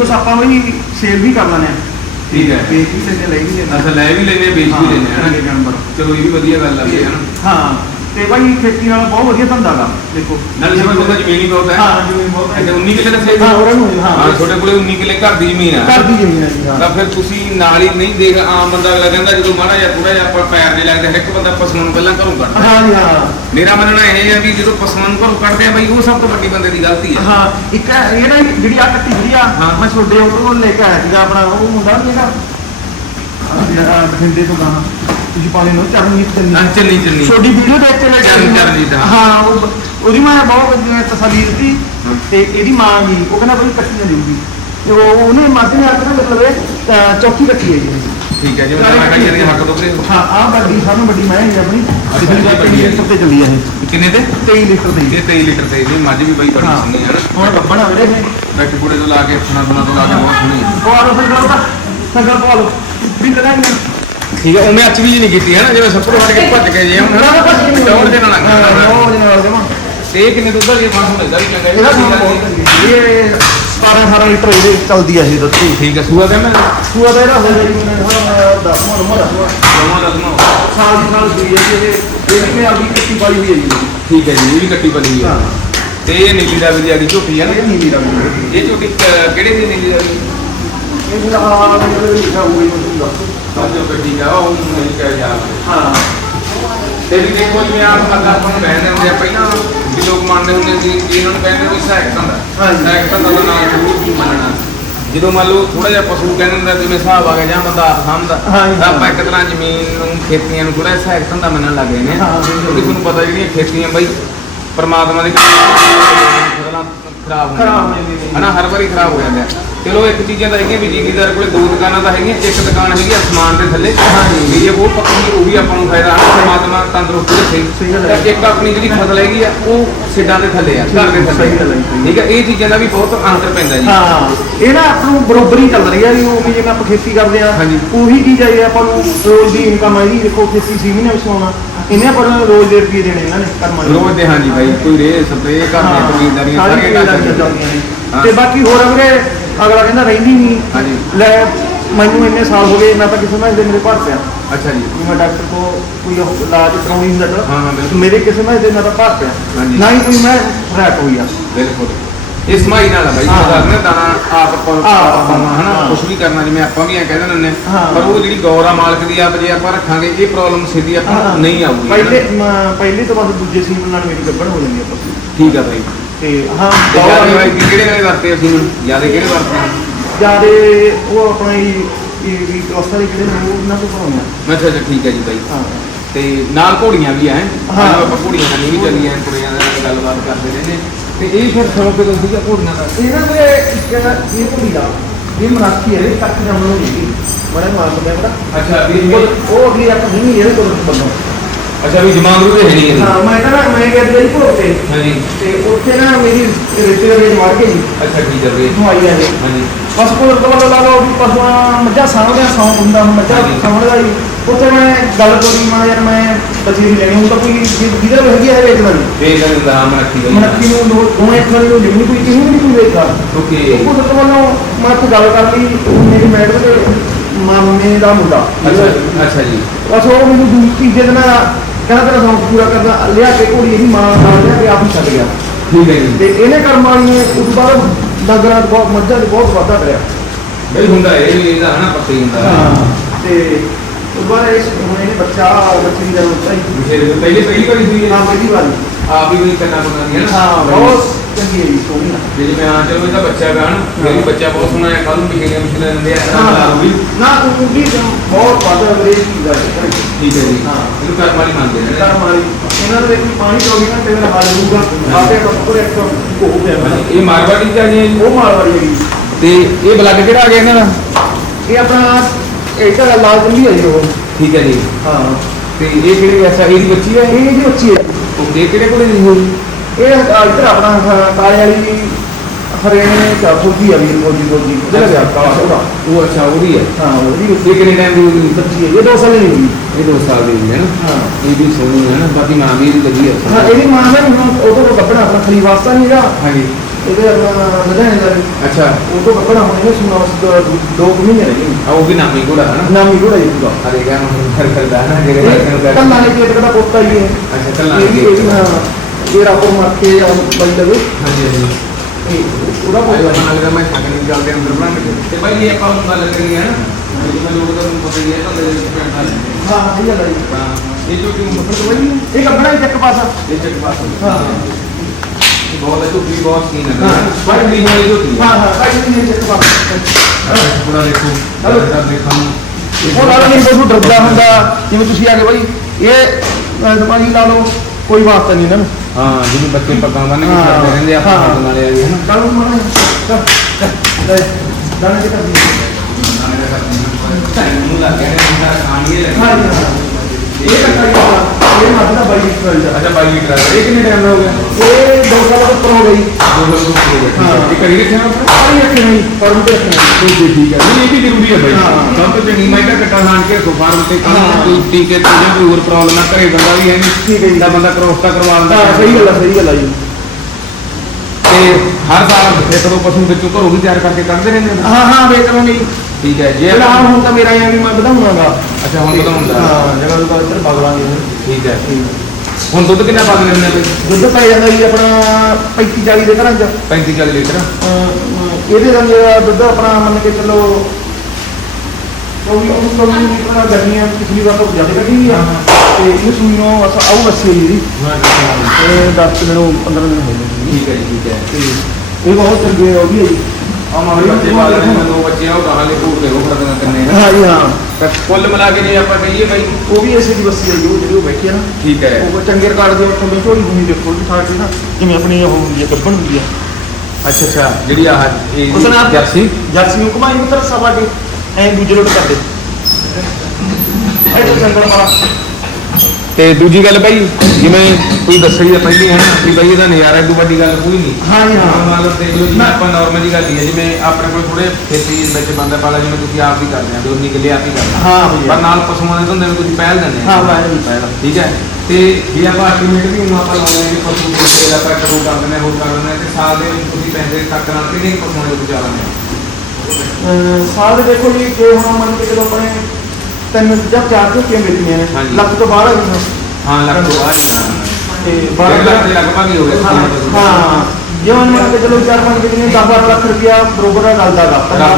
ਹੈ।
ਆਪਾਂ ਵੀ ਸੇਲ ਵੀ ਕਰ ਲੈਂਦੇ ਆ।
ਠੀਕ ਹੈ।
ਵੇਚ ਵੀ ਲੈਂਦੇ ਲੈ ਵੀ ਲੈਂਦੇ
ਅੱਛਾ ਲੈ ਵੀ ਲੈਨੇ ਵੇਚ ਵੀ ਲੈਨੇ
ਹਾਂ,
ਹਨਾ? ਚਲੋ ਇਹ ਵੀ ਵਧੀਆ ਗੱਲ ਆ ਵੀ ਹਨਾ?
ਹਾਂ। ਤੇ ਭਾਈ ਖੇਤੀ ਨਾਲ ਬਹੁਤ ਵਧੀਆ ਧੰਦਾ ਗਾ ਦੇਖੋ।
ਨਾਲ ਜਿਵੇਂ ਤੁਹਾਡਾ ਜ਼ਮੀਨ ਹੀ ਬਹੁਤ ਹੈ।
ਹਾਂ ਜ਼ਮੀਨ ਬਹੁਤ ਹੈ।
ਅੱਛਾ 19 ਕਿੱਲੇ ਦਾ ਸਹੀ
ਹਾਂ ਉਹਨਾਂ ਨੂੰ ਹਾਂ।
ਹਾਂ ਤੁਹਾਡੇ ਕੋਲੇ 19 ਕਿੱਲੇ ਘਰ ਦੀ ਜ਼ਮੀਨ ਆ।
ਘਰ ਦੀ ਜ਼ਮੀਨ ਹੈ ਜੀ ਹਾਂ।
ਤਾਂ ਫਿਰ ਤੁਸੀਂ ਨਾਲ ਹੀ ਨਹੀਂ ਦੇਖ ਆਮ ਬੰਦਾ ਅਗਲਾ ਕਹਿੰਦਾ ਜਦੋਂ ਮਾੜਾ ਜਿਹਾ ਥੋੜਾ ਜਿਹਾ ਆਪਾਂ ਪੈਰ ਦੇ ਲੱਗਦੇ ਇੱਕ ਬੰਦਾ ਪਸ਼ੂਆਂ ਨੂੰ ਪਹਿਲਾਂ ਘਰੋਂ ਕੱਢਦਾ।
ਹਾਂ ਜੀ ਹਾਂ।
ਮੇਰਾ ਮੰਨਣਾ ਇਹ ਹੈ ਵੀ ਜਦੋਂ ਪਸ਼ੂਆਂ ਨੂੰ ਘਰੋਂ ਕੱਢਦੇ ਆ ਬਈ ਉਹ ਸਭ ਤੋਂ ਵੱਡੀ ਬੰਦੇ ਦੀ ਗਲਤੀ ਹੈ।
ਹਾਂ ਇੱਕ ਇਹ ਨਾ ਜਿਹੜੀ ਆ ਕੱਟੀ ਜਿਹੜੀ ਆ
ਹਾਂ।
ਮੈਂ ਛੋਡੇ ਉਹ ਲੈ ਕੇ ਆਇਆ ਸੀਗਾ ਆਪਣਾ ਉਹ ਮੁੰਡਾ ਜਿਹੜਾ ਆਹ ਬਠਿੰਡੇ ਤੋਂ ਗਾਣਾ ਤੁਸੀਂ ਪਾਣੇ ਨੂੰ ਚਰਨਜੀਤ ਚੰਨੀ
ਹਾਂ, ਚੰਨੀ ਚੰਨੀ
ਛੋਡੀ ਵੀਡੀਓ ਦੇਖ ਕੇ ਆਈ।
ਚਰਨਜੀਤ, ਹਾਂ।
ਹਾਂ ਉਹ ਉਹਦੀ ਮੈਂ ਬਹੁਤ ਵਧੀਆ ਤਸੱਲੀ ਦਿੱਤੀ
ਹਾਂ।
ਤੇ ਇਹਦੀ ਮਾਂ ਜੀ ਉਹ ਕਹਿੰਦਾ ਬਈ ਕੱਟੀਆਂ ਦੇਊਗੀ ਤੇ ਉਹ ਉਹਨੇ ਮਾਤੇ ਨੇ ਆਖਿਆ ਮਤਲਬ ਇਹ ਅਹ ਚੌਥੀ ਕੱਟੀ ਹੈ ਜੀ।
ਠੀਕ ਹੈ ਜਿਵੇਂ ਮੈਂ ਕਹੀਆਂ ਦੇ ਹੱਕ ਤੋਂ ਵੀਰੇ
ਹਾਂ। ਆ ਵੱਡੀ ਸਾਨੂੰ ਵੱਡੀ ਮੈਂ ਹੈ ਆਪਣੀ। ਪਿਛਲੀ ਵਾਰ
ਵੱਡੀ
23
ਹੈ।
ਲੀਟਰ ਤੇ ਚੱਲੀ ਆ ਇਹ?
ਕਿੰਨੇ ਤੇ?
23 ਲੀਟਰ ਦੀ
ਇਹ 23 ਲੀਟਰ ਤੇ ਮੱਝ ਵੀ ਬਈ ਬੜੀ
ਹਾਂ।
ਸੋਹਣੀ ਹੈ ਨਾ
ਹੁਣ ਵੀਰੇ। ਇਹ
ਬੈਠੇ ਬੁੜੇ ਤੋਂ ਲਾ ਕੇ ਖਾਣਾ ਬਣਾ ਤੋਂ ਲਾ ਕੇ ਬਹੁਤ ਸੋਹਣੀ ਹੈ
ਪਵਾ ਲਓ ਫਿਰ ਤਾਂ ਸੰਗਲ ਪਵਾ ਲਓ। ਵੀ ਲਗਾਂਗੇ
ਠੀਕ ਹੈ ਉਹਨੇ ਅੱਛੀ ਵੀ ਨਹੀਂ ਕੀਤੀ ਹੈ ਨਾ? ਜਿਵੇਂ ਸੱਪਰ ਫੜ ਕੇ ਭੱਜ ਕੇ ਜੇ ਹੁਣ ਦੌੜ ਦੇ ਨਾਲ
ਉਹ ਦੇ ਮਾਂ
ਤੇ ਇਹ ਕਿੰਨੇ ਦੁੱਧ ਦਾ ਇਹ ਮਾਸ ਮਿਲਦਾ ਵੀ ਚੰਗਾ
ਇਹਦਾ ਦੁੱਧ ਬਹੁਤ ਇਹ 17 18 ਲੀਟਰ ਇਹਦੇ ਚੱਲਦੀ ਆ ਇਹ ਦੁੱਧ।
ਠੀਕ ਹੈ ਸੂਆ ਕਹਿੰਦਾ
ਸੂਆ ਦਾ ਇਹਦਾ ਹੋ ਗਿਆ ਜੀ ਮੈਨੂੰ ਹੁਣ 10 ਮੋੜ ਮੋੜ।
ਜਮਾ ਲੱਗਣਾ
ਸਾਲ ਦੀ ਸਾਲ ਹੈ ਜੀ ਇਹ ਇਹ ਵੀ ਆਪਦੀ ਕੱਟੀ ਪਾਈ ਹੋਈ ਹੈ ਜੀ।
ਠੀਕ ਹੈ ਜੀ ਇਹ ਵੀ ਕੱਟੀ ਬਣੀ ਹੈ। ਤੇ ਇਹ ਨੀਲੀ ਦਾ ਵੀ ਦੀ ਝੋਟੀ ਹੈ ਨਾ?
ਇਹ ਨੀਲੀ ਦੀ
ਇਹ ਝੋਟੀ ਕਿਹੜੇ ਦੀ ਨੀਲੀ ਦਾ ਵੀ
ਇਹ ਜਿਹੜਾ ਆ ਜਿਹੜਾ ਲਿਖਿਆ ਹੋਇਆ ਹੈ ਉਹ ਦੱਸੋ
ਜੋ ਗੱਡੀ ਦਾ ਉਹ ਨਹੀਂ ਕਹਿ ਜਾ
ਹਾਂ
ਤੇ ਵੀ ਦੇਖੋ ਜਿਵੇਂ ਆਪ ਮੱਗਾ ਆਪਾਂ ਨੂੰ ਕਹਿੰਦੇ ਹੁੰਦੇ ਆ ਪਹਿਲਾਂ ਵੀ ਲੋਕ ਮੰਨਦੇ ਹੁੰਦੇ ਸੀ ਕਿ ਇਹਨਾਂ ਨੂੰ ਕਹਿੰਦੇ ਵੀ ਸਹਾਇਕ ਧੰਦਾ
ਹਾਂਜੀ।
ਸਹਾਇਕ ਧੰਦਾ ਦਾ ਨਾਮ ਜ਼ਰੂਰ ਕੀ ਮੰਨਣਾ ਜਦੋਂ ਮੰਨ ਲਓ ਥੋੜਾ ਜਿਹਾ ਪਸ਼ੂ ਕਹਿੰਦੇ ਹੁੰਦੇ ਜਿਵੇਂ ਹਿਸਾਬ ਆ ਗਿਆ ਜਾਂ ਬੰਦਾ ਸਮਝਦਾ। ਤਾਂ ਆਪਾਂ ਇੱਕ ਤਰ੍ਹਾਂ ਜ਼ਮੀਨ ਨੂੰ ਖੇਤੀਆਂ ਨੂੰ ਥੋੜਾ ਸਹਾਇਕ ਧੰਦਾ ਮੰਨਣ ਲੱਗ ਗਏ ਨੇ। ਕਿਉਂਕਿ ਤੁਹਾਨੂੰ ਪਤਾ ਜਿਹੜੀਆਂ ਖੇਤੀਆਂ ਬਈ ਪਰਮਾਤਮਾ ਦੀ ਖਰਾਬ ਹੋ
ਖਰਾਬ ਹੋ
ਜਾਂਦੀਆਂ
ਜਾਂਦੀਆਂ ਨੇ।
ਹਨਾ ਹਰ ਵਾਰੀ ਖਰਾਬ ਹੋ ਜਾਂਦੇ ਆ ਚਲੋ ਇੱਕ ਚੀਜ਼ਾਂ ਤਾਂ ਹੈਗੀਆਂ ਵੀ ਜ਼ਿਮੀਦਾਰ ਕੋਲੇ ਦੋ ਦੁਕਾਨਾਂ ਤਾਂ ਹੈਗੀਆਂ ਇੱਕ ਦੁਕਾਨ ਹੈਗੀ ਅਸਮਾਨ ਦੇ ਥੱਲੇ। ਵੀ ਜੇ ਉਹ ਪੱਕੀ ਉਹ ਵੀ ਆਪਾਂ ਨੂੰ ਫਾਇਦਾ ਹੈ ਪਰਮਾਤਮਾ ਤੰਦਰੁਸਤ ਰੱਖੇ
ਸਹੀ ਗੱਲ ਹੈ।
ਤਾਂ ਇੱਕ ਆਪਣੀ ਜਿਹੜੀ ਫਸਲ ਹੈਗੀ ਆ ਉਹ ਸਿੱਡਾਂ ਦੇ ਥੱਲੇ ਆ ਘਰ ਦੇ ਥੱਲੇ। ਠੀਕ ਹੈ ਇਹ ਚੀਜ਼ਾਂ ਦਾ ਵੀ ਬਹੁਤ ਅੰਤਰ ਪੈਂਦਾ ਜੀ
ਹਾਂ ਇਹ ਨਾ ਆਪਾਂ ਨੂੰ ਬਰੋਬਰੀ ਚੱਲ ਰਹੀ ਹੈ ਵੀ ਉਹ ਵੀ ਜਿਵੇਂ ਆਪਾਂ ਖੇਤੀ ਕਰਦੇ ਆ। ਉਹੀ ਚੀਜ਼ ਹੈ ਆਪਾਂ ਨੂੰ ਰੋਜ਼ ਦੀ ਇਨਕਮ ਹੈ ਜੀ ਦੇਖੋ ਖੇਤੀ ਸੀ ਮਹੀਨੇ ਵਿੱਚ ਆਉਣਾ ਇਹਨੇ ਨੂੰ ਰੋਜ਼ ਦੇ ਰੁਪਏ ਦੇਣੇ ਇਹਨਾਂ ਨੇ ਕਰਮਾਂ ਦੇ
ਰੋਜ਼ ਦੇ ਹਾਂਜੀ ਬਾਈ ਕੋਈ ਰੇ ਸਪਰੇ ਘਰ ਕਬੀਲਦਾਰੀਆਂ
ਸਾਰੀ
ਸਾਰੀਆਂ
ਚੱਲਦੀਆਂ ਨੇ। ਤੇ ਬਾਕੀ ਹੋਰ ਅਗਲੇ ਅਗਲਾ ਕਹਿੰਦਾ ਰਹਿੰਦੀ ਨਹੀਂ
ਹਾਂਜੀ।
ਲੈ ਮੈਨੂੰ ਇੰਨੇ ਸਾਲ ਹੋ ਗਏ ਮੈਂ ਤਾਂ ਕਿਸੇ ਮਹੀਨੇ ਦੇ ਮੇਰੇ ਭਰ ਪਿਆ
ਅੱਛਾ ਜੀ।
ਵੀ ਮੈਂ ਡਾਕਟਰ ਕੋ ਕੋਈ ਉਹ ਇਲਾਜ ਕਰਾਉਣੀ ਹੁੰਦਾ ਤਾਂ
ਹਾਂ ਹਾਂ ਬਿਲਕੁਲ।
ਮੇਰੇ ਕਿਸੇ ਮਹੀਨੇ ਦੇ ਮੈਂ ਤਾਂ ਭਰ ਪਿਆ
ਹਾਂਜੀ।
ਨਾ ਹੀ ਕੋਈ ਮੈਂ ਰੈਟ ਹੋਈ ਆ।
ਬਿਲਕੁਲ। ਇਹ ਸਮਾਈ ਨਾਲ ਆ ਬਾਈ
ਹਾਂ।
ਦਾਣਾ ਆਪ ਆਪਾਂ
ਆਪ
ਆਪਾਂ ਹਨਾ
ਹਾਂ।
ਕੁਝ ਵੀ ਕਰਨਾ ਜਿਵੇਂ ਆਪਾਂ ਵੀ ਐ ਕਹਿੰਦੇ ਹੁੰਦੇ ਨੇ
ਹਾਂ।
ਪਰ ਉਹ ਜਿਹੜੀ ਗੌਰ ਆ ਮਾਲਕ ਦੀ ਆਪ ਜੇ ਆਪਾਂ ਰੱਖਾਂਗੇ ਇਹ ਪ੍ਰੋਬਲਮ ਸਿੱਧੀ ਆਪਾਂ ਨੂੰ ਨਹੀਂ ਆਊਗੀ।
ਪਹਿਲੇ
ਹਨਾ।
ਮ- ਪਹਿਲੇ ਤੋਂ ਬਸ ਦੂਜੇ ਸੀਜ਼ਨ ਨਾਲ ਮੇਰੀ ਗੱਬੜ ਹੋ ਜਾਂਦੀ ਆ।
ਠੀਕ ਆ ਬਾਈ।
ਤੇ ਹਾਂ
ਤੇ ਜ਼ਿਆਦਾ ਬਾਈ ਕਿਹੜੇ ਵਾਲੇ ਵਰਤੇ ਅਸੀਂ ਜ਼ਿਆਦਾ ਕਿਹੜੇ ਵਰਤੇ ਆ?
ਜਿਆਦੇ ਉਹ ਆਪਣਾ ਹੀ ਇਹ ਵੀ ਕਲੋਸਾ ਦੇ ਕਿਹੜੇ ਨੇ? ਉਹ ਉਹਨਾਂ ਤੋਂ ਪਾਉਣਾ
ਅੱਛਾ ਅੱਛਾ ਠੀਕ ਹੈ ਜੀ ਬਾਈ।
ਹਾਂ।
ਤੇ ਨਾਲ ਘੋੜੀਆਂ ਵੀ ਐ।
ਹਾਂ।
ਆਪਾਂ ਘੋੜੀਆਂ ਨਾਲ ਵੀ ਚੱਲੀਆਂ ਕੁੜੀਆਂ ਦੇ ਨਾਲ ਗੱਲਬਾਤ ਕਰਦੇ ਰਹਿੰਦੇ। ਤੇ ਇਹ ਫਿਰ ਸਬਕ ਕਦੋਂ ਸੀਗਾ ਘੋੜੀਆਂ ਦਾ।
ਇਹਨਾਂ ਦੇ ਇੱਕ ਇਹ ਕੁੜੀ ਦਾ ਇਹ ਮਨਾਖੀ ਹੈ ਇਹ ਤੱਕ ਜਾਣ ਨੂੰ ਨਹੀਂ ਬੜਾ ਮਾਰ ਦਿੰਦਾ ਬੜਾ।
ਅੱਛਾ ਵੀ
ਉਹ ਉਹ ਅਗਲੀ ਆਪਾਂ ਨਹੀਂ ਇਹਦੇ ਕੋਲ ਬੰਦਾ
ਅੱਛਾ ਵੀ ਜਮਾਨ ਰੂਪ ਹੈ ਨਹੀਂ
ਹਾਂ ਮੈਂ ਕਹਿੰਦਾ ਮੈਂ ਗਿਆ ਜੀ ਭੋਗ ਤੇ।
ਹਾਂਜੀ।
ਤੇ ਉੱਥੇ ਨਾ ਮੇਰੀ ਰਿਸ਼ਤੇ ਦੇ ਮਾਰ ਕੇ ਜੀ।
ਅੱਛਾ ਠੀਕ ਹੈ
ਇੱਥੋਂ ਆਈ ਆ
ਹਾਂਜੀ।
ਬਸ ਕੋਲ ਤੋਂ ਲਾ ਲਓ ਵੀ ਪਸ਼ੂਆਂ ਮੱਝਾਂ ਸਾਂਭਦੇ ਸੌਂ ਹੁੰਦਾ ਮੱਝਾਂ। ਸਾਂਭਦਾ ਜੀ। ਉੱਥੇ ਮੈਂ ਗੱਲ ਕਰੀ ਮਾਂ ਯਾਰ ਮੈਂ ਬਚੀਰੀ ਲੈਣੀ ਹੁਣ ਤਾਂ ਕੋਈ ਜਿਹਦਾ ਹੈਗੀ ਹੈ ਵੇਚਦਾ ਨਹੀਂ
ਵੇਖ ਲੈਂਦੇ ਦਾ ਆਮ ਰੱਖੀ ਗਈ
ਮਨੱਖੀ ਨੂੰ ਦੋਵੇਂ ਇੱਕ ਵਾਰੀ ਨੂੰ ਜਿੰਨੀ ਕੋਈ ਨੂੰ ਨਹੀਂ ਕੋਈ ਵੇਚਦਾ
ਓਕੇ।
ਉਹ ਤੋਂ ਵੱਲੋਂ ਮੈਂ ਕੋਈ ਗੱਲ ਕਰ ਲਈ ਮੇਰੀ ਮੈਡਮ ਦੇ ਮਾਮੇ ਦਾ ਮੁੰਡਾ।
ਅੱਛਾ ਅੱਛਾ ਜੀ।
ਬਸ ਉਹ ਮੈਨੂੰ ਦੂਜੀ ਦਿਨ ਕਹਿੰਦਾ ਤੇਰਾ ਸ਼ੌਂਕ ਪੂਰਾ ਕਰਦਾ ਲਿਆ ਕੇ ਘੋੜੀ ਇਹਦੀ ਮਾਂ ਨਾਲ ਲਿਆ ਕੇ ਆਪ ਹੀ ਛੱਡ ਗਿਆ।
ਠੀਕ ਹੈ ਜੀ।
ਤੇ ਇਹਨੇ ਕਰਮ ਨੇ ਉਸ ਬਾਅਦ ਡੰਗਰਾਂ ਦਾ ਬਹੁਤ ਮੱਝਾਂ ਦਾ ਬਹੁਤ ਵਾਧਾ ਕਰਿਆ।
ਬਈ ਹੁੰਦਾ ਇਹ ਵੀ ਇਹਦਾ ਹਨਾ ਪਤਾ ਹੁੰਦਾ।
ਤੇ ਉਸ ਬਾਅਦ ਇਸ ਹੁਣ ਇਹਨੇ ਬੱਚਾ ਬੱਚੀ ਦਾ ਬੱਚਾ ਹੀ
ਪਹਿਲੇ ਪਹਿਲੀ ਵਾਰੀ ਹੋਈ
ਹਾਂ।
ਹੈ
ਪਹਿਲੀ ਵਾਰੀ।
ਆਪ ਹੀ ਵੀ ਕਰਨਾ ਬਣਾਉਂਦੀ ਹੈ ਨਾ।
ਹਾਂ ਬਹੁਤ ਚੰਗੀ ਹੈ ਸੋਹਣੀ ਆ
ਜੇ ਜਿਵੇਂ ਆ ਚਲੋ ਇਹਦਾ ਬੱਚਾ ਨਾ ਇਹ ਵੀ ਬੱਚਾ ਬਹੁਤ ਸੋਹਣਾ ਹੈ ਕੱਲ ਨੂੰ ਮਿਲੇਗਾ ਮਿਲਦੇ ਦਿੰਦੇ ਆ
ਹਾਂ
ਨਾ ਵੀ
ਨਾ ਤੂੰ ਵੀ ਬਹੁਤ ਵਾਧਾ ਕਰੇ ਚੀਜ਼ ਆ ਇਹ।
ਠੀਕ ਹੈ ਜੀ।
ਹਾਂ।
ਇਹਨੂੰ ਕਰਮ ਵਾਲੀ ਮੰਨਦੇ ਨੇ।
ਕਰ ਮਾਰੀ ਇਹਨਾਂ ਦੇ ਕੋਈ ਪਾਣੀ 24 ਘੰਟੇ ਦਾ ਹਾਲ ਹੋਊਗਾ। ਆਪੇ ਕੱਪੜੇ ਇੱਕ ਹੋ ਗਿਆ
ਇਹ ਮਾਰਵਾੜੀ ਚ ਆ ਜੀ।
ਉਹ ਮਾਲਵਾੜੀ ਹੈਗੀ
ਤੇ ਇਹ ਬਲੱਡ ਕਿਹੜਾ ਆ ਗਿਆ ਇਹਨਾਂ ਦਾ?
ਇਹ ਆਪਣਾ ਇਹ ਤਾਂ ਲਾਲ ਜੰਦੀ ਹੈ ਜੀ ਉਹ।
ਠੀਕ ਹੈ ਜੀ।
ਹਾਂ।
ਤੇ ਇਹ ਕਿਹੜੀ ਐਸਾ ਇਹਦੀ ਬੱਚੀ ਹੈ?
ਇਹ ਜੀ ਉੱਚੀ ਹੈ।
ਉਹ ਇਹ ਕਿਹੜੇ ਕੋਲੇ ਦੀ ਹੋਈ
ਇਹ ਇੱਧਰ ਆਪਣਾ ਹ- ਕਾਲੇ ਵਾਲੀ ਹਰਿਆਣੇ ਚ ਫੌਜੀ ਆ ਵੀ ਫੌਜੀ ਫੌਜੀ ਉਹਦੇ ਲੱਗਿਆ ਕਾਲਾ ਉਹਦਾ
ਉਹ ਅੱਛਾ ਉਹਦੀ ਹੈ।
ਹਾਂ ਉਹਦੀ
ਇਹ ਕਿੰਨੇ ਟਾਈਮ ਦੀ ਹੋਈ
ਬੱਚੀ ਹੈ ਇਹ ਦੋ ਸਾਲ ਦੀ ਹੋਈ
ਇਹ 2 ਸਾਲ ਦੀ ਹੈ ਨਾ?
ਹਾਂ।
ਇਹ ਵੀ ਸੋਹਣੀ ਹੈ ਨਾ ਬਾਕੀ ਮਾਂ ਵੀ ਇਹਦੀ ਲੱਗੀ ਹੈ
ਹਾਂ ਇਹਦੀ ਮਾਂ ਨੇ ਹੁਣ ਉਹ ਤੋਂ ਕੱਪੜਾ ਆਪਣਾ ਖਰੀ ਵਾਸਤਾ ਨਹੀਂ ਹੈਗਾ
ਹਾਂਜੀ।
ਇਹਦੇ ਆਪਣਾ ਲੁਧਿਆਣੇ ਦਾ ਵੀ।
ਅੱਛਾ।
ਉਹ ਤੋਂ ਕੱਪੜਾ ਹੁਣ ਇਹਨੇ ਸੁਣਾ ਉਸ ਦੋ ਦੋ ਕੁ ਮਹੀਨੇ ਰਹਿ ਗਏ।
ਆ ਉਹ ਵੀ ਨਾਮੀ ਕੋਲ ਹੈ ਨਾ?
ਨਾਮ ਹੀ ਘੋੜਾ ਜੀ ਪੂਰਾ।
ਅਰੇ ਗਿਆ ਮੈਂ ਕਰ ਕਰਦਾ ਹੈ ਨਾ ਜਿਹੜੇ ਨੂੰ ਕਰ
ਕੱਲਾ ਨੇ ਚੇਤਕ ਦਾ ਪੁੱਤ ਆਈ ਹੈ।
ਅੱਛਾ ਕੱਲਾ
ਇਹ ਵੀ- ਇਹ ਵੀ ਹਾਂ। ਇਹ ਰਾਪੋ ਮਾਰ ਕੇ ਬਈ ਲਵੇ
ਹਾਂਜੀ ਹਾਂਜੀ।
ਉਹਦਾ
ਆਇਓ
ਪੁੱਤ
ਬਣਾ ਲਗਾ ਮੈਂ ਛੱਕ ਨਹੀਂ ਚੱਲਦੇ ਅੰਦਰ ਬਣਾ ਕੇ ਤੇ ਭਾਈ ਇਹ ਆਪਾਂ ਨੂੰ ਗੱਲ ਕਰੀ ਹੈ ਨਾ ਜਿਵੇਂ ਲੋਕ ਤਾਂ ਨੂੰ ਪਤਾ ਹੀ ਹੈ ਤਾਂ ਲੈ ਕੇ
ਹਾਂ। ਸਹੀ ਗੱਲ ਹੈ ਜੀ।
ਹਾਂ ਇਹ ਜੋ ਕਿ ਮੁਫਤ ਤੋਂ ਬਣੀ
ਇਹ ਕੱਪੜਾ ਚੱਕ ਪਾਸਾ।
ਇਹ ਚੱਕ ਪਾਸ।
ਹਾਂ।
ਬਹੁਤ ਹੈ ਝੂਠੀ ਬਹੁਤ ਸੀਨ ਹੈ।
ਹਾਂ।
ਬੜੀ ਨਹੀਂ ਹੋਈ ਝੂਠੀ।
ਹਾਂ ਹਾਂ ਕਾਈ ਨਹੀਂ ਚੱਕ ਪਾਸਾ।
ਪੂਰਾ ਦੇਖੋ
ਹਲੋ।
ਦੇਖਾਂ ਨੂੰ।
ਉਹ ਨਾਲ ਨਹੀਂ ਬਹੁਤ ਡਰਦਾ ਹੁੰਦਾ। ਜਿਵੇਂ ਤੁਸੀਂ ਆ ਗਏ ਬਾਈ ਇਹ ਦਮਾਗੀ ਲਾ ਲਓ ਕੋਈ ਵਾਸਤਾ ਨਹੀਂ ਇਹਨਾਂ ਨੂੰ।
ਹਾਂ ਜਿਵੇਂ ਬੱਚੇ ਪੱਗਾਂ ਬੰਨ ਕੇ
ਹਾਂ।
ਕਰਦੇ ਰਹਿੰਦੇ ਆ
ਹਾਂ।
ਨਾਲੇ ਆ ਗਏ ਹਨਾ
ਕੱਲ ਨੂੰ ਮਾਰੇ ਚੱਲ ਦਾਣੇ ਦੇ ਕਰ ਦੀ
ਨਾਲੇ ਦਾ ਕਰਦੇ ਨੇ ਲੱਗ ਗਿਆ ਨੇ ਖਾਣ
ਜੀ, ਹਾਂ ਇਹ ਕੱਟਾ ਜੀ ਆਪਣਾ, ਇਹ ਮੱਝ ਦਾ ਬਾਈ ਲੀਟਰ ਦਾ
ਅੱਛਾ ਬਾਈ ਲੀਟਰ ਦਾ ਇਹ ਕਿੰਨੇ ਟਾਈਮ ਦਾ ਹੋ ਗਿਆ?
ਇਹ ਦੋ ਸਾਲ ਤੋਂ ਉੱਪਰ ਹੋ ਗਈ।
ਦੋ ਸੌ ਰੁਪਏ ਹੋ ਗਿਆ
ਹਾਂ।
ਇਹ ਕਰੀ ਰੱਖਿਆ ਆਪਾਂ
ਸਾਰੀ ਰੱਖੀ ਨਹੀਂ ਫਰਮ ਤੇ ਰੱਖੀ
ਠੀਕ ਹੈ ਠੀਕ ਹੈ। ਨਹੀਂ ਇਹ ਵੀ ਜ਼ਰੂਰੀ ਹੈ ਬਾਈ।
ਹਾਂ।
ਸਭ ਤੋਂ ਚੰਗੀ ਮੈਂ ਤਾਂ ਕੱਟਾ ਖਾਣ ਕੇ ਰੱਖੋ ਫਾਰਮ ਤੇ ਕੱਲ੍ਹ ਨੂੰ
ਹਾਂ।
ਕੋਈ ਟੀਕੇ ਤੇ ਜਾਂ ਕੋਈ ਹੋਰ ਪ੍ਰੋਬਲਮ ਨਾ ਘਰੇ ਬੰਦਾ ਵੀ ਹੈ ਨਹੀਂ
ਠੀਕ ਹੈ ਜੀ।
ਤਾਂ ਬੰਦਾ ਕਰੋਸਤਾ ਕਰਵਾ ਲੈਂਦਾ।
ਹਾਂ ਸਹੀ ਗੱਲ ਆ ਸਹੀ ਗੱਲ ਆ ਜੀ।
ਤੇ ਹਰ ਸਾਲ ਇੱਕ ਦੋ ਪਸ਼ੂ ਵਿੱਚੋਂ ਘਰੋਂ ਵੀ ਤਿਆਰ ਕਰਕੇ ਕੱਢਦੇ ਰਹਿੰਦੇ
ਹਾਂ ਹਾਂ ਵੇਚ ਲਵਾਂਗੇ ਜੀ।
ਠੀਕ ਹੈ ਜੇ
ਹੁਣ ਤਾਂ ਮੇਰਾ ਇਹ ਆ ਵੀ ਮੈਂ ਵਧਾਉਣਾਗਾ
ਅੱਛਾ ਹੁਣ ਹੁੰਦਾ
ਹਾਂ ਜਗ੍ਹਾ ਤੋਂ ਇੱਧਰ ਬਗਲਾਂਗੇ
ਠੀਕ ਹੈ। ਹੁਣ ਦੁੱਧ ਕਿੰਨਾ ਪਾ ਲੈਂਦੇ ਨੇ
ਦੁੱਧ ਪੈ ਜਾਂਦਾ ਜੀ ਆਪਣਾ 35 40 ਦੇ ਘਰਾਂ ਚ।
35 40 ਲੀਟਰ?
ਇਹਦੇ ਰੰਗ ਦੁੱਧ ਆਪਣਾ ਮੰਨ ਕੇ ਚੱਲੋ 24 24 ਲੀਟਰ ਦਾ ਗਰਮੀਆਂ ਪਿਛਲੀ ਵਾਰ ਤੋਂ ਜ਼ਿਆਦਾ ਕੱਢੀ ਆ। ਤੇ ਇਹ ਸੂਈ ਨੂੰ ਅਸ ਆਉ ਅੱਸੀ ਜੀ ਇਹ 10 ਦਿਨ 15 ਦਿਨ ਹੋ ਗਏ।
ਠੀਕ ਹੈ ਜੀ ਠੀਕ ਹੈ।
ਤੇ ਇਹ ਬਹੁਤ ਚੰਗੇ ਹੋ ਗਈ ਹੈ ਜੀ।
ਆ ਮਾਰੇ ਬੱਚੇ ਪਾਲ ਰਹੇ ਨੇ ਦੋ ਬੱਚੇ ਆ ਉਹ ਗਾਹਾਂ ਲੈ ਭੂਰ ਦੇ ਉਹ ਫ਼ਰਕ ਕਿੰਨੇ ਨੇ
ਹਾਂ ਜੀ ਹਾਂ।
ਤਾਂ ਕੁੱਲ ਮਿਲਾ ਕੇ ਜੇ ਆਪਾਂ ਕਹੀਏ ਬਈ
ਉਹ ਵੀ ਇਸੇ ਦੀ ਬੱਸੀ ਜੀ ਉਹ ਜਿਹੜੀ ਉਹ ਬੈਠੀ ਆ ਨਾ।
ਠੀਕ ਹੈ।
ਉਹ ਚੰਗੇ ਰਿਕਾਰਡ ਦੇ ਉੱਤੋਂ ਦੀ ਝੋਲੀ ਹੁੰਦੀ ਦੇਖੋ ਜੀ ਸਾਡੇ ਨਾ ਜਿਵੇਂ ਆਪਣੀ ਉਹ ਹੁੰਦੀ ਹੈ ਗੱਬਣ ਹੁੰਦੀ ਹੈ
ਅੱਛਾ ਅੱਛਾ ਜਿਹੜੀ ਆਹ ਇਹ ਜਰਸੀ?
ਜਰਸੀ ਨੂੰ ਘੁਮਾਈ ਮਿੱਤਰ ਸਭਾ ਕੇ ਐ ਦੂਜੇ ਲੋਟ ਕਰਦੇ। ਇਹ ਤਾਂ ਜੰਗਲ ਵਾਲਾ
ਤੇ ਦੂਜੀ ਗੱਲ ਬਈ ਜਿਵੇਂ ਕੋਈ ਦੱਸਣੀ ਹੈ ਪਹਿਲੀ ਹੈ ਨਾ ਕਿ ਬਈ ਇਹਦਾ ਨਜ਼ਾਰਾ ਏਡੂ ਵੱਡੀ ਗੱਲ ਕੋਈ ਨਹੀਂ।
ਹਾਂ ਜੀ ਹਾਂ।
ਮੰਨ ਲਓ ਤੇ ਜੋ ਆਪਾਂ ਨਾਰਮਲ ਜੀ ਗੱਲ ਹੀ ਹੈ ਜਿਵੇਂ ਆਪਣੇ ਕੋਲ ਥੋੜੇ ਖੇਤੀ ਵਿੱਚ ਬੰਦਾ ਪਾਲਾ ਜਿਵੇਂ ਤੁਸੀਂ ਆਪ ਵੀ ਕਰਦੇ ਆ ਦੋ ਨਿਕਲੇ ਆਪ ਹੀ ਕਰਦੇ ਆ।
ਹਾਂ ਭਈਆ।
ਪਰ ਨਾਲ ਪਸ਼ੂਆਂ ਦੇ ਧੰਦੇ ਨੂੰ ਤੁਸੀਂ ਪਹਿਲ ਦਿੰਦੇ ਆ।
ਹਾਂ, ਪਹਿਲ ਵੀ, ਪਹਿਲ।
ਠੀਕ ਹੈ? ਤੇ ਜੇ ਆਪਾਂ ਐਸਟੀਮੇਟ ਵੀ ਹੁਣ ਆਪਾਂ ਲਾਉਂਦੇ ਹਾਂ ਕਿ ਪਸ਼ੂ ਦੇ ਦਾ ਆਪਾਂ ਕਰੂ ਕਰ ਦਿੰਦੇ ਹਾਂ ਹੋਰ ਕਰ ਦਿੰਦੇ ਹਾਂ ਤੇ ਸਾਲ ਦੇ ਵਿੱਚ ਤੁਸੀਂ ਪੈਸੇ ਤੱਕ ਨਾਲ ਕਿੰਨੇ ਕੁ ਪਸ਼ੂਆਂ ਦੇ ਬਚਾ ਲੈਂਦੇ ਹੋ
ਅਹ ਸਾਲ ਦੇ ਦੇਖੋ ਜੀ ਜੇ ਹੁਣ ਮੰਨ ਕੇ ਚਲੋ ਆਪਣੇ ਤਿੰਨ ਜਾਂ ਚਾਰ ਝੋਟੀਆਂ ਵੇਚਣੀਆਂ ਨੇ
ਹਾਂਜੀ।
ਲੱਖ ਤੋਂ ਬਾਹਰ ਆ ਜੀ
ਹਾਂ ਲੱਖ ਤੋਂ ਬਾਅਦ
ਤੇ
ਡੇਢ ਲੱਖ ਦੇ ਲਗਭਗ ਹੀ ਹੋ ਗਿਆ
ਹਾਂ ਜੇ ਕੇ ਚਲੋ ਚਾਰ ਪੰਜ ਵੇਚਣੀਆਂ 10 12 ਲੱਖ ਰੁਪਇਆ ਬਰੋਬਰ ਦਾ ਗੱਲ ਦਾ ਗਾ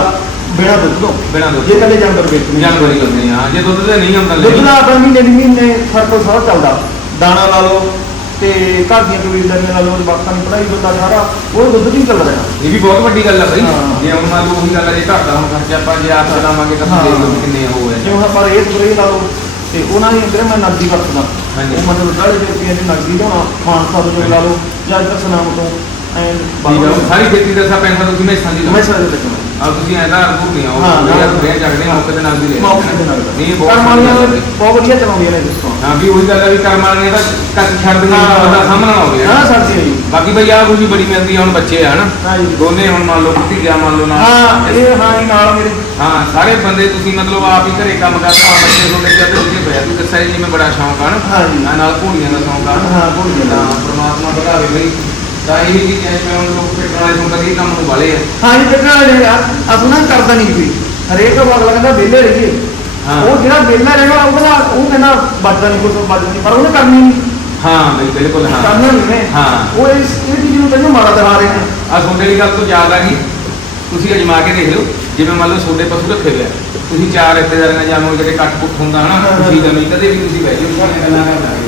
ਬਿਨਾ ਦੁੱਧ ਤੋਂ।
ਬਿਨਾਂ ਦੁੱਧ
ਜੇ ਕੱਲੇ ਜਾਨਵਰ ਵੇਚਣੇ
ਜਾਨਵਰੀ ਕਰਦੇ ਹਾਂ ਜੇ ਦੁੱਧ ਦੇ ਨਹੀਂ ਹੁੰਦਾ
ਦੁੱਧ ਦਾ ਆਪਣਾ ਮਹੀਨੇ ਦੀ ਮਹੀਨੇ ਸਰਕਲ ਸਾਰਾ ਚੱਲਦਾ। ਦਾਣਾ ਲਾ ਲਓ ਤੇ ਘਰ ਦੀਆਂ ਕਬੀਲਦਾਰੀਆਂ ਲਾ ਲਓ ਜਵਾਕਾਂ ਦੀ ਪੜ੍ਹਾਈ ਦਾ ਸਾਰਾ ਉਹ ਦੁੱਧ ਵੀ ਚੱਲ ਰਿਹਾ
ਇਹ ਵੀ ਬਹੁਤ ਵੱਡੀ ਗੱਲ ਆ ਬਈ। ਜੇ ਹੁਣ ਮੰਨ ਲਓ ਉਹੀ ਗੱਲ ਆ ਜੇ ਘਰ ਦਾ ਹੁਣ ਖਰਚਾ ਆਪਾਂ ਜੇ ਆਪ ਚਲਾਵਾਂਗੇ ਤਾਂ। ਦੇਖ ਲਓ ਕਿੰਨੇ ਹੋ ਹੈ
ਹੁਣ ਆਪਾਂ ਇਹ ਸਪਰੇ ਲਾ ਲਓ ਤੇ ਉਹਨਾਂ ਦੀ ਅੰਦਰ ਮੈਂ ਨਗਦੀ ਵਰਤਦਾ। ਉਹ ਮਤਲਬ ਡਾਲੇ ਦੇ ਰੁਪਏ ਦੀ ਨਗਦੀ ਖਾਨ ਸਾਹਿਬ ਤੋਂ ਲਾ ਲਓ ਜਾਂ ਇੱਧਰ ਸਨਾਮ ਤੋਂ ਐਂ
ਸਾਰੀ ਖੇਤੀ ਦਾ ਸਾ ਪੈਸਾ ਤੁਸੀਂ ਦੀ
ਮੈਂ ਸਾਰੇ ਦੇ ਤੱਕ
ਆ ਤੁਸੀਂ ਐਦਾ ਅਰਬੂ ਨਹੀਂ ਆਓ
ਹਾਂ,
ਜਿਹੜੇ
ਹਾਂ।
ਸਪਰੇਅ ਚੱਕਦੇ ਆ ਮੌਕੇ ਦੇ ਨਾਲ ਵੀ ਲੈ
ਮੌਕੇ ਦੇ ਨਾਲ।
ਨਹੀਂ ਬਹੁਤ
ਵਧੀਆ ਚਲਾਉਂਦੀਆਂ ਨੇ ਜਿਸ ਤੋਂ।
ਹਾਂ ਵੀ ਉਹੀ ਗੱਲ ਆ ਵੀ ਕਰਮ ਵਾਲੀਆਂ ਤਾਂ ਕੱਟ ਛੱਡ ਦਿੰਦੇ
ਹਾਂ।
ਬੰਦਾ ਸਾਹਮਣਾ ਹੋ ਗਿਆ।
ਹਾਂ ਸਰਦੀ ਹੈ ਜੀ।
ਬਾਕੀ ਬਈ ਆ ਖੁਸ਼ੀ ਬੜੀ ਮਿਲਦੀ ਆ ਹੁਣ ਬੱਚੇ ਆ ਹਨਾ?
ਹਾਂ ਜੀ।
ਦੋਨੇ ਹੁਣ ਮੰਨ ਲਓ ਭਤੀਜਾ ਮੰਨ ਲਓ ਨਾਲ।
ਹਾਂ ਇਹ ਹਾਂ ਇਹ ਨਾਲ ਮੇਰੇ।
ਹਾਂ ਸਾਰੇ ਬੰਦੇ ਤੁਸੀਂ ਮਤਲਬ ਆਪ ਹੀ ਘਰੇ ਕੰਮ ਕਰਦੇ ਆ ਬੱਚੇ ਤੁਹਾਡੇ ਜਦ ਉੱਤੇ ਪਿਆ ਤੁਸੀਂ ਦੱਸਿਆ ਜੀ ਜਿਵੇਂ ਬੜਾ ਸ਼ੌਂਕ ਆ ਨਾ
ਹਾਂ ਜੀ।
ਨਾਲ ਘੋੜੀਆਂ ਦਾ ਸ਼ੌਂਕ ਆ।
ਹਾਂ ਘੋੜੀਆਂ ਦਾ।
ਤਾਂ ਪ੍ਰਮਾਤਮਾ ਵਧਾਵੇ ਬਈ। ਤਾਂ ਇਹ ਵੀ ਕਿ ਮੈਂ ਹੁਣ ਲੋਕ ਫਿੱਟ ਵਾਲੇ ਨੂੰ ਕਦੀ ਕੰਮ ਨੂੰ ਵਾਲੇ ਆ।
ਹਾਂ ਜੀ ਕਿੰਨਾ ਲੈ ਯਾਰ ਆਪਣਾ ਕਰਦਾ ਨਹੀਂ ਕੋਈ। ਹਰੇਕ ਵਾਰ ਲੱਗਦਾ ਵਿਹਲੇ ਰਹੀਏ। ਉਹ ਜਿਹੜਾ ਵਿਹਲਾ ਰਹੇਗਾ ਉਹਦਾ ਉਹ ਕਹਿੰਦਾ ਬਚਦਾ ਨਹੀਂ ਕੁਝ ਬਚਦਾ ਨਹੀਂ ਪਰ ਉਹਨੇ ਕਰਨੀ ਨਹੀਂ।
ਹਾਂ ਬਈ ਬਿਲਕੁਲ ਹਾਂ।
ਕਰਨਾ ਨਹੀਂ ਨੇ।
ਹਾਂ।
ਉਹ ਇਸ ਇਹ ਚੀਜ਼ ਨੂੰ ਤੈਨੂੰ ਮਾੜਾ ਦਿਖਾ ਰਹੇ ਨੇ।
ਆ ਤੁਹਾਡੇ ਦੀ ਗੱਲ ਤੋਂ ਯਾਦ ਆ ਗਈ ਤੁਸੀਂ ਅਜਮਾ ਕੇ ਦੇਖ ਲਓ ਜਿਵੇਂ ਮੰਨ ਲਓ ਤੁਹਾਡੇ ਪਸ਼ੂ ਰੱਖੇ ਹੋਏ ਆ। ਤੁਸੀਂ ਚਾਰ ਰਿਸ਼ਤੇਦਾਰਾਂ ਜਾਨੋਂ ਜਿਹੜੇ ਕੱਟ ਕੁੱਟ ਹੁੰਦਾ ਹਨਾ। ਤੁਸੀਂ ਨਹੀਂ ਕਦੇ ਵੀ ਤੁਸੀਂ ਬਹਿ ਜਾਓ ਤੁਹਾਡੇ ਗੱਲਾਂ ਕਰਨਾ।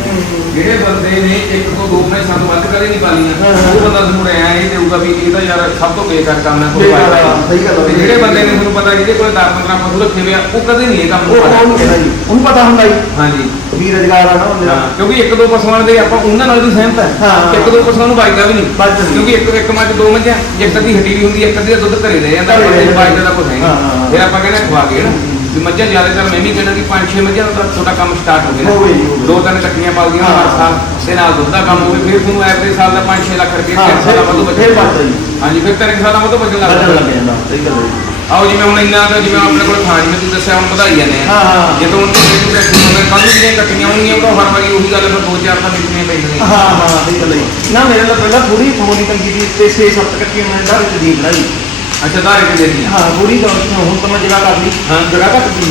ਜਿਹੜੇ ਬੰਦੇ ਨੇ ਇੱਕ ਤੋਂ ਦੋ ਮੈਂ ਸਾਨੂੰ ਵੱਧ ਕਦੇ ਨਹੀਂ ਪਾਲੀਆਂ। ਉਹ ਬੰਦਾ ਤੁਹਾਨੂੰ ਐ ਇਹ ਦੇਊਗਾ ਵੀ ਇਹ ਤਾਂ ਯਾਰ ਸਭ ਤੋਂ ਬੇਕਾਰ ਕੰਮ ਹੈ ਕੋਈ ਫਾਇਦਾ ਨਹੀਂ। ਜਿਹੜੇ ਬੰਦੇ ਨੇ ਤੁਹਾਨੂੰ ਪਤਾ ਜਿਹਦੇ ਕੋਲ 10 15 ਪਸ਼ੂ ਰੱਖੇ ਹੋਏ ਆ ਉਹ ਕਦੇ ਨਹੀਂ ਇਹ ਕੰਮ
ਉਹ
ਨੂੰ
ਨਹੀਂ ਕਹਿੰਦਾ ਜੀ ਉਹਨੂੰ ਪਤਾ ਹੁੰਦਾ ਜੀ
ਹਾਂਜੀ
ਵੀ ਰੁਜ਼ਗਾਰ ਆ ਨਾ ਬੰਦੇ ਦਾ
ਹਾਂ, ਕਿਉਂਕਿ ਇੱਕ ਦੋ ਪਸ਼ੂਆਂ ਦੇ ਆਪਾਂ ਉਹਨਾਂ ਨਾਲ ਵੀ ਸਹਿਮਤ ਹੈ। ਇੱਕ ਦੋ ਪਸ਼ੂਆਂ ਨੂੰ ਵਾਜਦਾ ਵੀ ਨਹੀਂ। ਕਿਉਂਕਿ ਇੱਕ ਇੱਕ ਮੱਝ ਦੋ ਮੱਝਾਂ ਇੱਕ ਅੱਧੀ ਹੱਡੀ ਵੀ ਹੁੰਦੀ ਹੈ ਇੱਕ ਅੱਧੀ ਦਾ ਦੁੱਧ ਘਰੇ ਰਹਿ ਜਾਂਦਾ। ਵਾਜਦਾ ਦਾ ਕੁਝ ਹੈ ਨਹੀਂ। ਫਿਰ ਆਪਾਂ ਕਹਿੰਦੇ ਖਵਾ ਕੇ ਨਾ ਵੀ ਮੱਝਾਂ ਜ਼ਿਆਦਾਤਰ ਮੈਂ ਵੀ ਕਹਿੰਦਾ ਕਿ ਪੰਜ ਛੇ ਮੱਝਾਂ ਦਾ ਤੁਹਾਡਾ ਕੰਮ ਸਟਾਰਟ ਹੋ ਗਿਆ
ਹੋਵੇ ਜੀ, ਹੋਵੇ।
ਦੋ ਤਿੰਨ ਕੱਟੀਆਂ ਪਾਲਦੀਆਂ
ਹਾਂ।
ਹਰ ਸਾਲ ਤੇ ਨਾਲ ਦੁੱਧ ਦਾ ਕੰਮ ਹੋਵੇ ਫਿਰ ਤੁਹਾਨੂੰ ਐਵਰੇਜ ਸਾਲ ਦਾ 5-6 ਲੱਖ ਰੁਪਏ
ਹਾਂ
ਬਾਅਦ
ਫਿਰ
ਬਚਦਾ
ਜੀ
ਹਾਂਜੀ ਫਿਰ ਤਿੰਨ ਸਾਲਾਂ ਬਾਅਦ ਬਚਣ ਲੱਗ
ਬਚਣ
ਜਾਂਦਾ
ਲੱਗ ਜਾਂਦਾ ਸਹੀ ਗੱਲ ਹੈ ਜੀ।
ਆਓ ਜਿਵੇਂ ਹੁਣ ਇੰਨਾ ਤਾਂ ਜਿਵੇਂ ਆਪਣੇ ਕੋਲ ਖਾਣ ਜਿਵੇਂ ਤੁਸੀਂ ਦੱਸਿਆ ਹੁਣ ਵਧਾਈ ਜਾਂਦੇ ਆ
ਹਾਂ ਹਾਂ
ਜੇ ਤੋਂ ਹੁਣ ਤੁਸੀਂ ਨੂੰ ਟੈਕਸ ਹੋਵੇ ਕੱਲ ਨੂੰ ਜਿਹੜੀਆਂ ਕੱਟੀਆਂ ਹੋਣਗੀਆਂ ਉਹ ਹਰ ਵਾਰੀ ਉਹੀ ਗੱਲ ਫਿਰ ਦੋ ਚਾਰ ਤਾਂ ਨਿਕਲੀਆਂ ਪੈਂਦੀਆਂ
ਹਾਂ ਹਾਂ ਸਹੀ ਗੱਲ ਹੈ ਜੀ। ਨਾ ਮੇਰੇ ਨਾਲ ਪਹਿਲਾਂ ਥੋੜੀ ਫੋਨ ਤੰਗੀ ਦੀ ਤੇ 6-7 ਕੱਟੀਆਂ ਮੈਂ ਦਾ ਵਿੱਚ ਦੀ ਬਣਾਈ
ਅੱਛਾ ਧਾਰੇ ਤੇ ਦੇ
ਹਾਂ ਥੋੜੀ ਤਾਂ ਹੁਣ ਤਾਂ ਮੈਂ ਜਗ੍ਹਾ ਕਰ ਲਈ।
ਹਾਂ।
ਜਗ੍ਹਾ ਘੱਟ ਲਈ।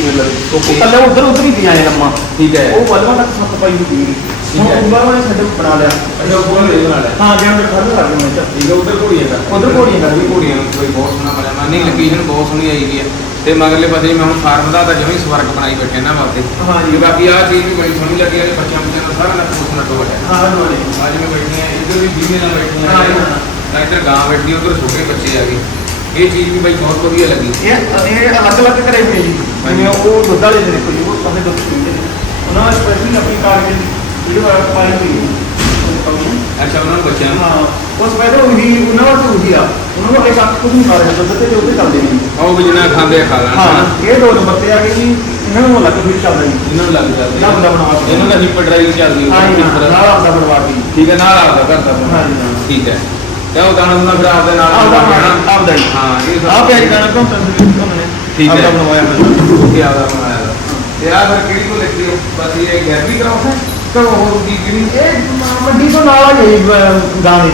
Okay.
ਉਹ ਕੱਲੇ ਉਧਰ ਉਧਰ ਹੀ ਆਏ ਲੰਮਾ।
ਠੀਕ ਹੈ।
ਉਹ ਵੱਲਵਾ ਤੱਕ ਸੱਤ ਪਾਈ ਹੋਈ ਸੀ। ਹੁਣ। ਉਹ ਵਾਲਾ ਸਾਡੇ ਬਣਾ ਲਿਆ।
ਅੱਛਾ ਕੋਲ ਦੇ ਬਣਾ ਲਿਆ।
ਹਾਂ ਜਿਵੇਂ ਮੇਰੇ ਘਰ ਲੱਗ ਗਿਆ ਮੈਂ
ਠੀਕ ਹੈ ਉਧਰ ਘੋੜੀਆਂ ਦਾ।
ਉੱਧਰ ਘੋੜੀਆਂ ਦਾ।
ਵੀ ਘੋੜੀਆਂ ਨੂੰ ਕੋਈ ਬਹੁਤ ਸੋਹਣਾ ਬਣਿਆ। ਮੈਂ ਨਹੀਂ ਲੋਕੇਸ਼ਨ ਬਹੁਤ ਸੋਹਣੀ ਆਈ ਵੀ ਹੈ ਤੇ ਮਗਰਲੇ ਪਾਸੇ ਮੈਂ ਹੁਣ ਫਾਰਮ ਦਾ ਤਾਂ ਜਮੀ ਸਵਰਗ ਬਣਾਈ ਬੈਠੇ ਨਾ ਵਾਸਤੇ।
ਹਾਂ ਜੀ।
ਜੀ ਬਾਕੀ ਆਹ ਚੀਜ਼ ਵੀ ਬੜੀ ਸੋਹਣੀ ਲੱਗੀ ਹੈ ਬੱਚਿਆਂ ਬੱਚਿਆਂ ਦਾ ਸਾਰਾ ਲੱਗ ਪੁੱਛਣਾ ਟੋਲ ਹੈ
ਹਾਂ ਨਵਾਲੇ
ਅੱਜ ਮੈਂ ਬੈਠੀਆਂ ਇੱਧਰ ਵੀ ਵੀਵੇਂ ਨਾਲ ਨੇ।
ਹਾਂ।
ਤਾਂ ਇੱਧਰ ਗਾਂ ਬੈਠੀ ਉਧਰ ਛੋਟੇ ਬੱਚੇ ਆ ਗਏ। ਇਹ ਚੀਜ਼ ਵੀ ਬਈ ਬਹੁਤ ਵਧੀਆ ਲੱਗੀ।
ਇਹ ਇਹ ਅਲੱਗ ਅਲੱਗ ਕਰੇ ਹੋਏ ਜੀ। ਜਿਵੇਂ ਉਹ ਦੁੱਧ ਵਾਲੇ ਦੇ ਦੇਖੋ ਜੀ ਉਹ ਪਾਸੇ ਦੁੱਧ ਪੀਂਦੇ ਨੇ। ਉਹਨਾਂ ਨੇ ਸਪੈਸ਼ਲ ਆਪਣੀ ਕਾਰ ਕੇ ਜਿਹੜੀ ਵਾਰ ਪਾਈ ਹੋਈ ਹੈ।
ਅੱਛਾ ਉਹਨਾਂ ਨੂੰ ਬੱਚਿਆਂ ਨੂੰ?
ਹਾਂ ਉਸ ਪਹਿਲੇ ਉਹੀ ਉਹਨਾਂ ਵਾਸਤੇ ਉਹੀ ਆ। ਉਹਨਾਂ ਨੂੰ ਇਹ ਸੱਤ ਕੁਝ ਨਹੀਂ ਖਾ ਰਹੇ ਦੁੱਧ ਤੇ ਜੋ ਤੇ ਚੱਲਦੇ ਨੇ।
ਉਹ ਵੀ ਜਿੰਨਾ ਖਾਂਦੇ ਖਾ ਲੈਣ
ਹਾਂ। ਇਹ ਦੋ ਨੰਬਰ ਤੇ ਆ ਗਏ ਜੀ। ਇਹਨਾਂ ਨੂੰ ਲੱਗ ਫਿਰ ਚੱਲਦਾ ਜੀ
ਇਹਨਾਂ ਨੂੰ ਲੱਗ ਜਾਂਦੇ
ਲੱਗ ਦਾ ਬਣਵਾ।
ਇਹਨਾਂ ਦਾ ਹਿੱਪ ਡਰਾਈਵ ਚੱਲਦੀ
ਹਾਂ ਨਾਲ ਆਪਦਾ ਬਣਵਾ ਦੀ
ਠੀਕ ਹੈ ਨਾਲ ਆਪਦਾ ਘਰ ਦਾ
ਹਾਂ।
ਠੀਕ ਹੈ। ਤੇ ਉਹ ਦਾਣਾ ਦੂਣਾ ਫਿਰ ਆਪਦੇ ਨਾਲ
ਆਪਦਾ
ਬਣਾਉਣਾ।
ਆਪਦਾ ਹੀ।
ਹਾਂ ਇਹ ਸਭ-
ਆਪ ਪਿਆਜ ਗਾਣਾ ਤੋਂ ਉਹਨਾਂ ਨੇ
ਠੀਕ ਹੈ।
ਆਪਦਾ ਬਣਵਾਇਆ ਹੋਇਆ
ਇਹ ਆਪਦਾ ਬਣਾਇਆ ਵਾ। ਤੇ ਆ ਫਿਰ ਕਿਹੜੀ ਕੋ ਲਿਖੀ ਹੋ? ਬਸ ਇਹ ਗੈਰ ਵੀ ਕਰਾਉਣਾ ਤਾਂ ਹੋਰ ਕੀ ਕਿਹੜੀ?
ਇਹ ਮ- ਮੰਡੀ ਤੋਂ ਨਾਲ ਆ ਗਈ ਗਾਂ ਦੀ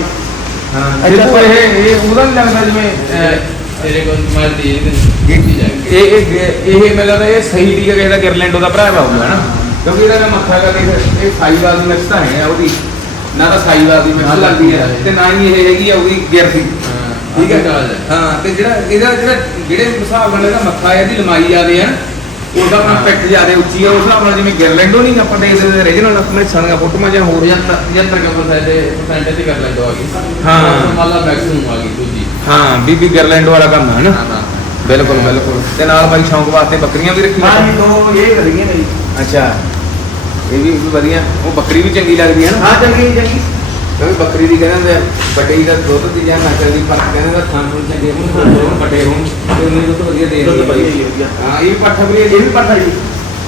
ਹਾਂ
ਅੱਛਾ,
ਅੱਛਾ ਇਹ ਇਹ ਉਹਦਾ ਨਹੀਂ ਲੱਗਦਾ ਜਿਵੇਂ ਅਹ,
ਤੇਰੇ ਕੋਲ ਮੈਂ ਦੇ ਦੇ ਗਿੱਟੀ ਜਾਏਗੀ
ਇਹ ਇਹ ਇਹ ਮੈਨੂੰ ਲੱਗਦਾ ਇਹ ਸਹੀ ਟੀਕਾ ਕਿਸੇ ਦਾ ਗਿਰਲੈਂਡੋ ਦਾ ਭਰਾ ਹੋਊਗਾ ਨਾ? ਕਿਉਂਕਿ ਇਹਦਾ ਨਾ ਮੱਥਾ ਕਾ ਦੇਖ ਇਹ ਸਾਈਵਾਲ ਦੀ ਮਿਕਸ ਤਾਂ ਹੈ ਉਹਦੀ। ਨਾ ਤਾਂ ਸਾਈਵਾਲ ਦੀ ਮਿਕਸ ਲੱਗਦੀ ਹੈ ਤੇ ਨਾ ਹੀ ਇਹ ਹੈਗੀ ਆ ਉਹਦੀ ਗਿਰਦੀ ਠੀਕ ਹੈ ਹਾਂ ਤੇ ਜਿਹੜਾ ਇਹਦਾ ਜਿਹੜਾ ਜਿਹੜੇ ਹਿਸਾਬ ਨਾਲ ਇਹਦਾ ਮੱਥਾ ਹੈ ਇਹਦੀ ਲੰਮਾਈ ਜ਼ਿਆਦੇ ਹੈ ਉਹਦਾ ਆਪਣਾ ਪਿੱਠ ਜ਼ਿਆਦੇ ਉੱਚੀ ਹੈ ਉਸ ਹਿਸਾਬ ਨਾਲ ਜਿਵੇਂ ਗਿਰਲੈਂਡੋ ਨਹੀਂ ਆਪਾਂ ਦੇਖਦੇ ਰੀਜਨਲ ਆਪਣੇ ਸੰਗਾ ਫੋਟੋਆਂ ਜਾਂ ਹੋਰ ਜਾਂ
ਯੰਤਰ ਕੇ ਪਰਸੈਂਟੇਜ ਪਰਸੈਂਟੇਜ ਹੀ ਕਰ ਲੈਂਦਾ ਆ ਗਈ।
ਹਾਂ।
ਮਾਲਾ ਮੈਕਸਿਮਮ ਆ ਗਈ ਦੂਜੀ।
ਹਾਂ ਬੀਬੀ ਗਿਰਲੈਂਡੋ ਵਾਲਾ ਕੰਮ ਹੈ ਨਾ ਬਿਲਕੁਲ ਬਿਲਕੁਲ। ਤੇ ਨਾਲ ਬਾਈ ਸ਼ੌਂਕ ਵਾਸਤੇ ਬੱਕਰੀਆਂ ਵੀ ਰੱਖੀਆਂ।
ਹਾਂ ਜੀ ਦੋ ਇਹ ਕਰੀਏ ਮੇਰੀ
ਅੱਛਾ। ਇਹ ਵੀ ਵੀ ਵਧੀਆ। ਉਹ ਬੱਕਰੀ ਵੀ ਚੰਗੀ ਲੱਗਦੀ ਹੈ ਨਾ।
ਹਾਂ ਚੰਗੀ ਚੰਗੀ।
ਕਿਉਂਕਿ ਬੱਕਰੀ ਦੀ ਕਹਿੰਦੇ ਹੁੰਦੇ ਆ ਵੱਡੀ ਦਾ ਦੁੱਧ ਦੀ ਜਾਂ ਨਸਲ ਦੀ ਫ਼ਰਕ ਕਹਿੰਦੇ ਦਾ ਥਾਂ ਨੂੰ ਚੰਗੇ ਹੋਣ ਹੋਣ ਵੱਡੇ ਹੋਣ ਤੇ ਉਹਨੇ ਦੁੱਧ ਵਧੀਆ ਦੇ
ਦੁੱਧ ਵਧੀਆ ਹੀ
ਇਹ ਵੀ ਪੱਠਾ ਵੀ
ਇਹ ਵੀ ਪੱਠਾ ਜੀ।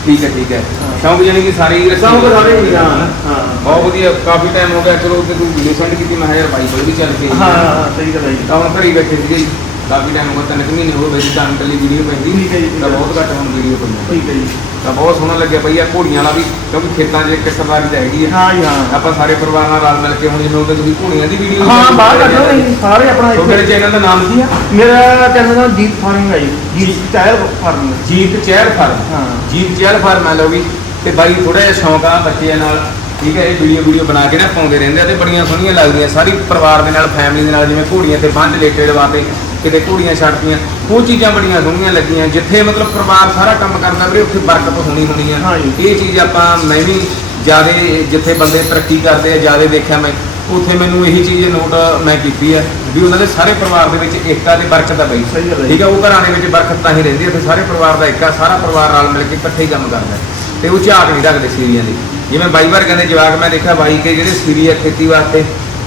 ਠੀਕ ਹੈ ਠੀਕ ਹੈ। ਸ਼ੌਂਕ ਜਾਨੀ ਕਿ ਸਾਰੇ ਹੀ ਰੱਖੀ
ਸਭ ਸਾਰੇ ਹੀ ਹਾਂ। ਹਾਂ
ਬਹੁਤ ਵਧੀਆ ਕਾਫੀ ਟਾਈਮ ਹੋ ਗਿਆ। ਚਲੋ ਤੇ ਤੂੰ ਲਿਸਨ ਕੀਤੀ ਮੈਂ ਯਾਰ ਬਾਈ ਕੋਲ ਵੀ ਚੱਲ ਕੇ
ਹਾਂ ਹਾਂ ਸਹੀ ਗੱਲ ਹੈ
ਤਾਂ ਹੁਣ ਘਰੇ ਬੈਠੇ ਸੀਗੇ ਜੀ। ਕਾਫੀ ਟਾਈਮ ਹੋ ਗਿਆ ਤਿੰਨ ਕੁ ਮਹੀਨੇ ਹੋ ਗਏ ਜੀ ਤਾਂ ਕੱਲੀ ਵੀਡੀਓ ਪੈਂਦੀ
ਠੀਕ ਹੈ ਜੀ, ਠੀਕ
ਤਾਂ
ਹੈ।
ਬਹੁਤ ਘੱਟ ਹੁਣ ਵੀਡੀਓ ਪੈਂਦੀ।
ਠੀਕ ਹੈ ਜੀ।
ਤਾਂ ਬਹੁਤ ਸੋਹਣਾ ਲੱਗਿਆ ਬਈ ਆ ਘੋੜੀਆਂ ਵਾਲਾ ਵੀ ਕਿਉਂਕਿ ਖੇਤਾਂ 'ਚ ਇੱਕ ਸਰਦਾਰੀ ਤਾਂ ਹੈਗੀ ਆ
ਹਾਂ ਜੀ ਹਾਂ।
ਆਪਾਂ ਸਾਰੇ ਪਰਿਵਾਰ ਨਾਲ ਰਲ ਮਿਲ ਕੇ ਹੁਣ ਜਿਵੇਂ ਉਹਦੇ ਤੁਸੀਂ ਘੋੜੀਆਂ ਦੀ ਵੀਡੀਓ
ਹਾਂ ਬਾਹਰ ਕੱਢ ਨਹੀਂ ਸਾਰੇ ਆਪਣਾ
ਤੁਹਾਡੇ
ਇੱਥੇ।
ਚੈਨਲ ਦਾ ਨਾਮ ਕੀ ਆ?
ਮੇਰਾ ਚੈਨਲ ਦਾ ਜੀਤ ਫਾਰਮਿੰਗ ਹੈ ਜੀ। ਜੀਤ ਚਾਹਲ ਫਾਰਮਿੰਗ
ਜੀਤ ਚਹਿਲ ਫਾਰਮ
ਹਾਂ।
ਜੀਤ ਚਹਿਲ ਫਾਰਮ ਆ ਲਓ ਵੀ ਤੇ ਬਾਈ ਥੋੜਾ ਜਿਹਾ ਸ਼ੌਂਕ ਆ ਬੱਚਿਆਂ ਨਾਲ। ਠੀਕ ਹੈ ਇਹ ਵੀਡੀਓ ਵੀਡੀਓ ਬਣਾ ਕੇ ਨਾ ਪਾਉਂਦੇ ਰਹਿੰਦੇ ਆ ਤੇ ਬੜੀਆਂ ਸੋਹਣੀਆਂ ਲੱਗਦੀਆਂ। ਸਾਰੀ ਪਰਿਵਾਰ ਦੇ ਨਾਲ ਫੈਮਿਲੀ ਦੇ ਨਾਲ ਜਿਵੇਂ ਘੋੜੀਆਂ ਤੇ ਬੰਦ ਰਿਲੇਟਡ ਵਾਤੇ ਕਿਤੇ ਘੋੜੀਆਂ ਛੱਡਦੀਆਂ ਉਹ ਚੀਜ਼ਾਂ ਬੜੀਆਂ ਸੋਹਣੀਆਂ ਲੱਗੀਆਂ ਜਿੱਥੇ ਮਤਲਬ ਪਰਿਵਾਰ ਸਾਰਾ ਕੰਮ ਕਰਦਾ ਵੀਰੇ ਉੱਥੇ ਬਰਕਤ ਹੋਣੀ ਹੋਣੀ ਆ। ਇਹ ਚੀਜ਼ ਆਪਾਂ ਮੈਂ ਵੀ ਜਿਆਦੇ ਜਿੱਥੇ ਬੰਦੇ ਤਰੱਕੀ ਕਰਦੇ ਆ ਜਿਆਦੇ ਦੇਖਿਆ ਮੈਂ ਉੱਥੇ ਮੈਨੂੰ ਇਹੀ ਚੀਜ਼ ਨੋਟ ਮੈਂ ਕੀਤੀ ਹੈ ਵੀ ਉਹਨਾਂ ਦੇ ਸਾਰੇ ਪਰਿਵਾਰ ਦੇ ਵਿੱਚ ਏਕਤਾ ਤੇ ਬਰਕਤ ਆ ਬਈ। ਠੀਕ ਹੈ ਉਹ ਘਰਾਂ ਦੇ ਵਿੱਚ ਬਰਕਤ ਤਾਂ ਹੀ ਰਹਿੰਦੀ ਹੈ ਤੇ ਸਾਰੇ ਪਰਿਵਾਰ ਦਾ ਏਕਾ ਸਾਰਾ ਪਰਿਵਾਰ ਨਾਲ ਮਿਲ ਕੇ ਇਕੱਠੇ ਹੀ ਕੰਮ ਕਰਦਾ। ਤੇ ਉਹ ਝਾਕ ਨਹੀਂ ਰੱਖਦੇ ਸੀਰੀਆਂ ਦੀ ਜਿਵੇਂ ਬਾਈ ਵਾਰ ਕਹਿੰਦੇ ਜਵਾਕ ਮੈਂ ਦੇਖਿਆ ਬਾਈ ਕੇ ਜਿਹੜੇ ਸੀਰੀ ਆ ਖੇਤੀ ਵਾਸਤੇ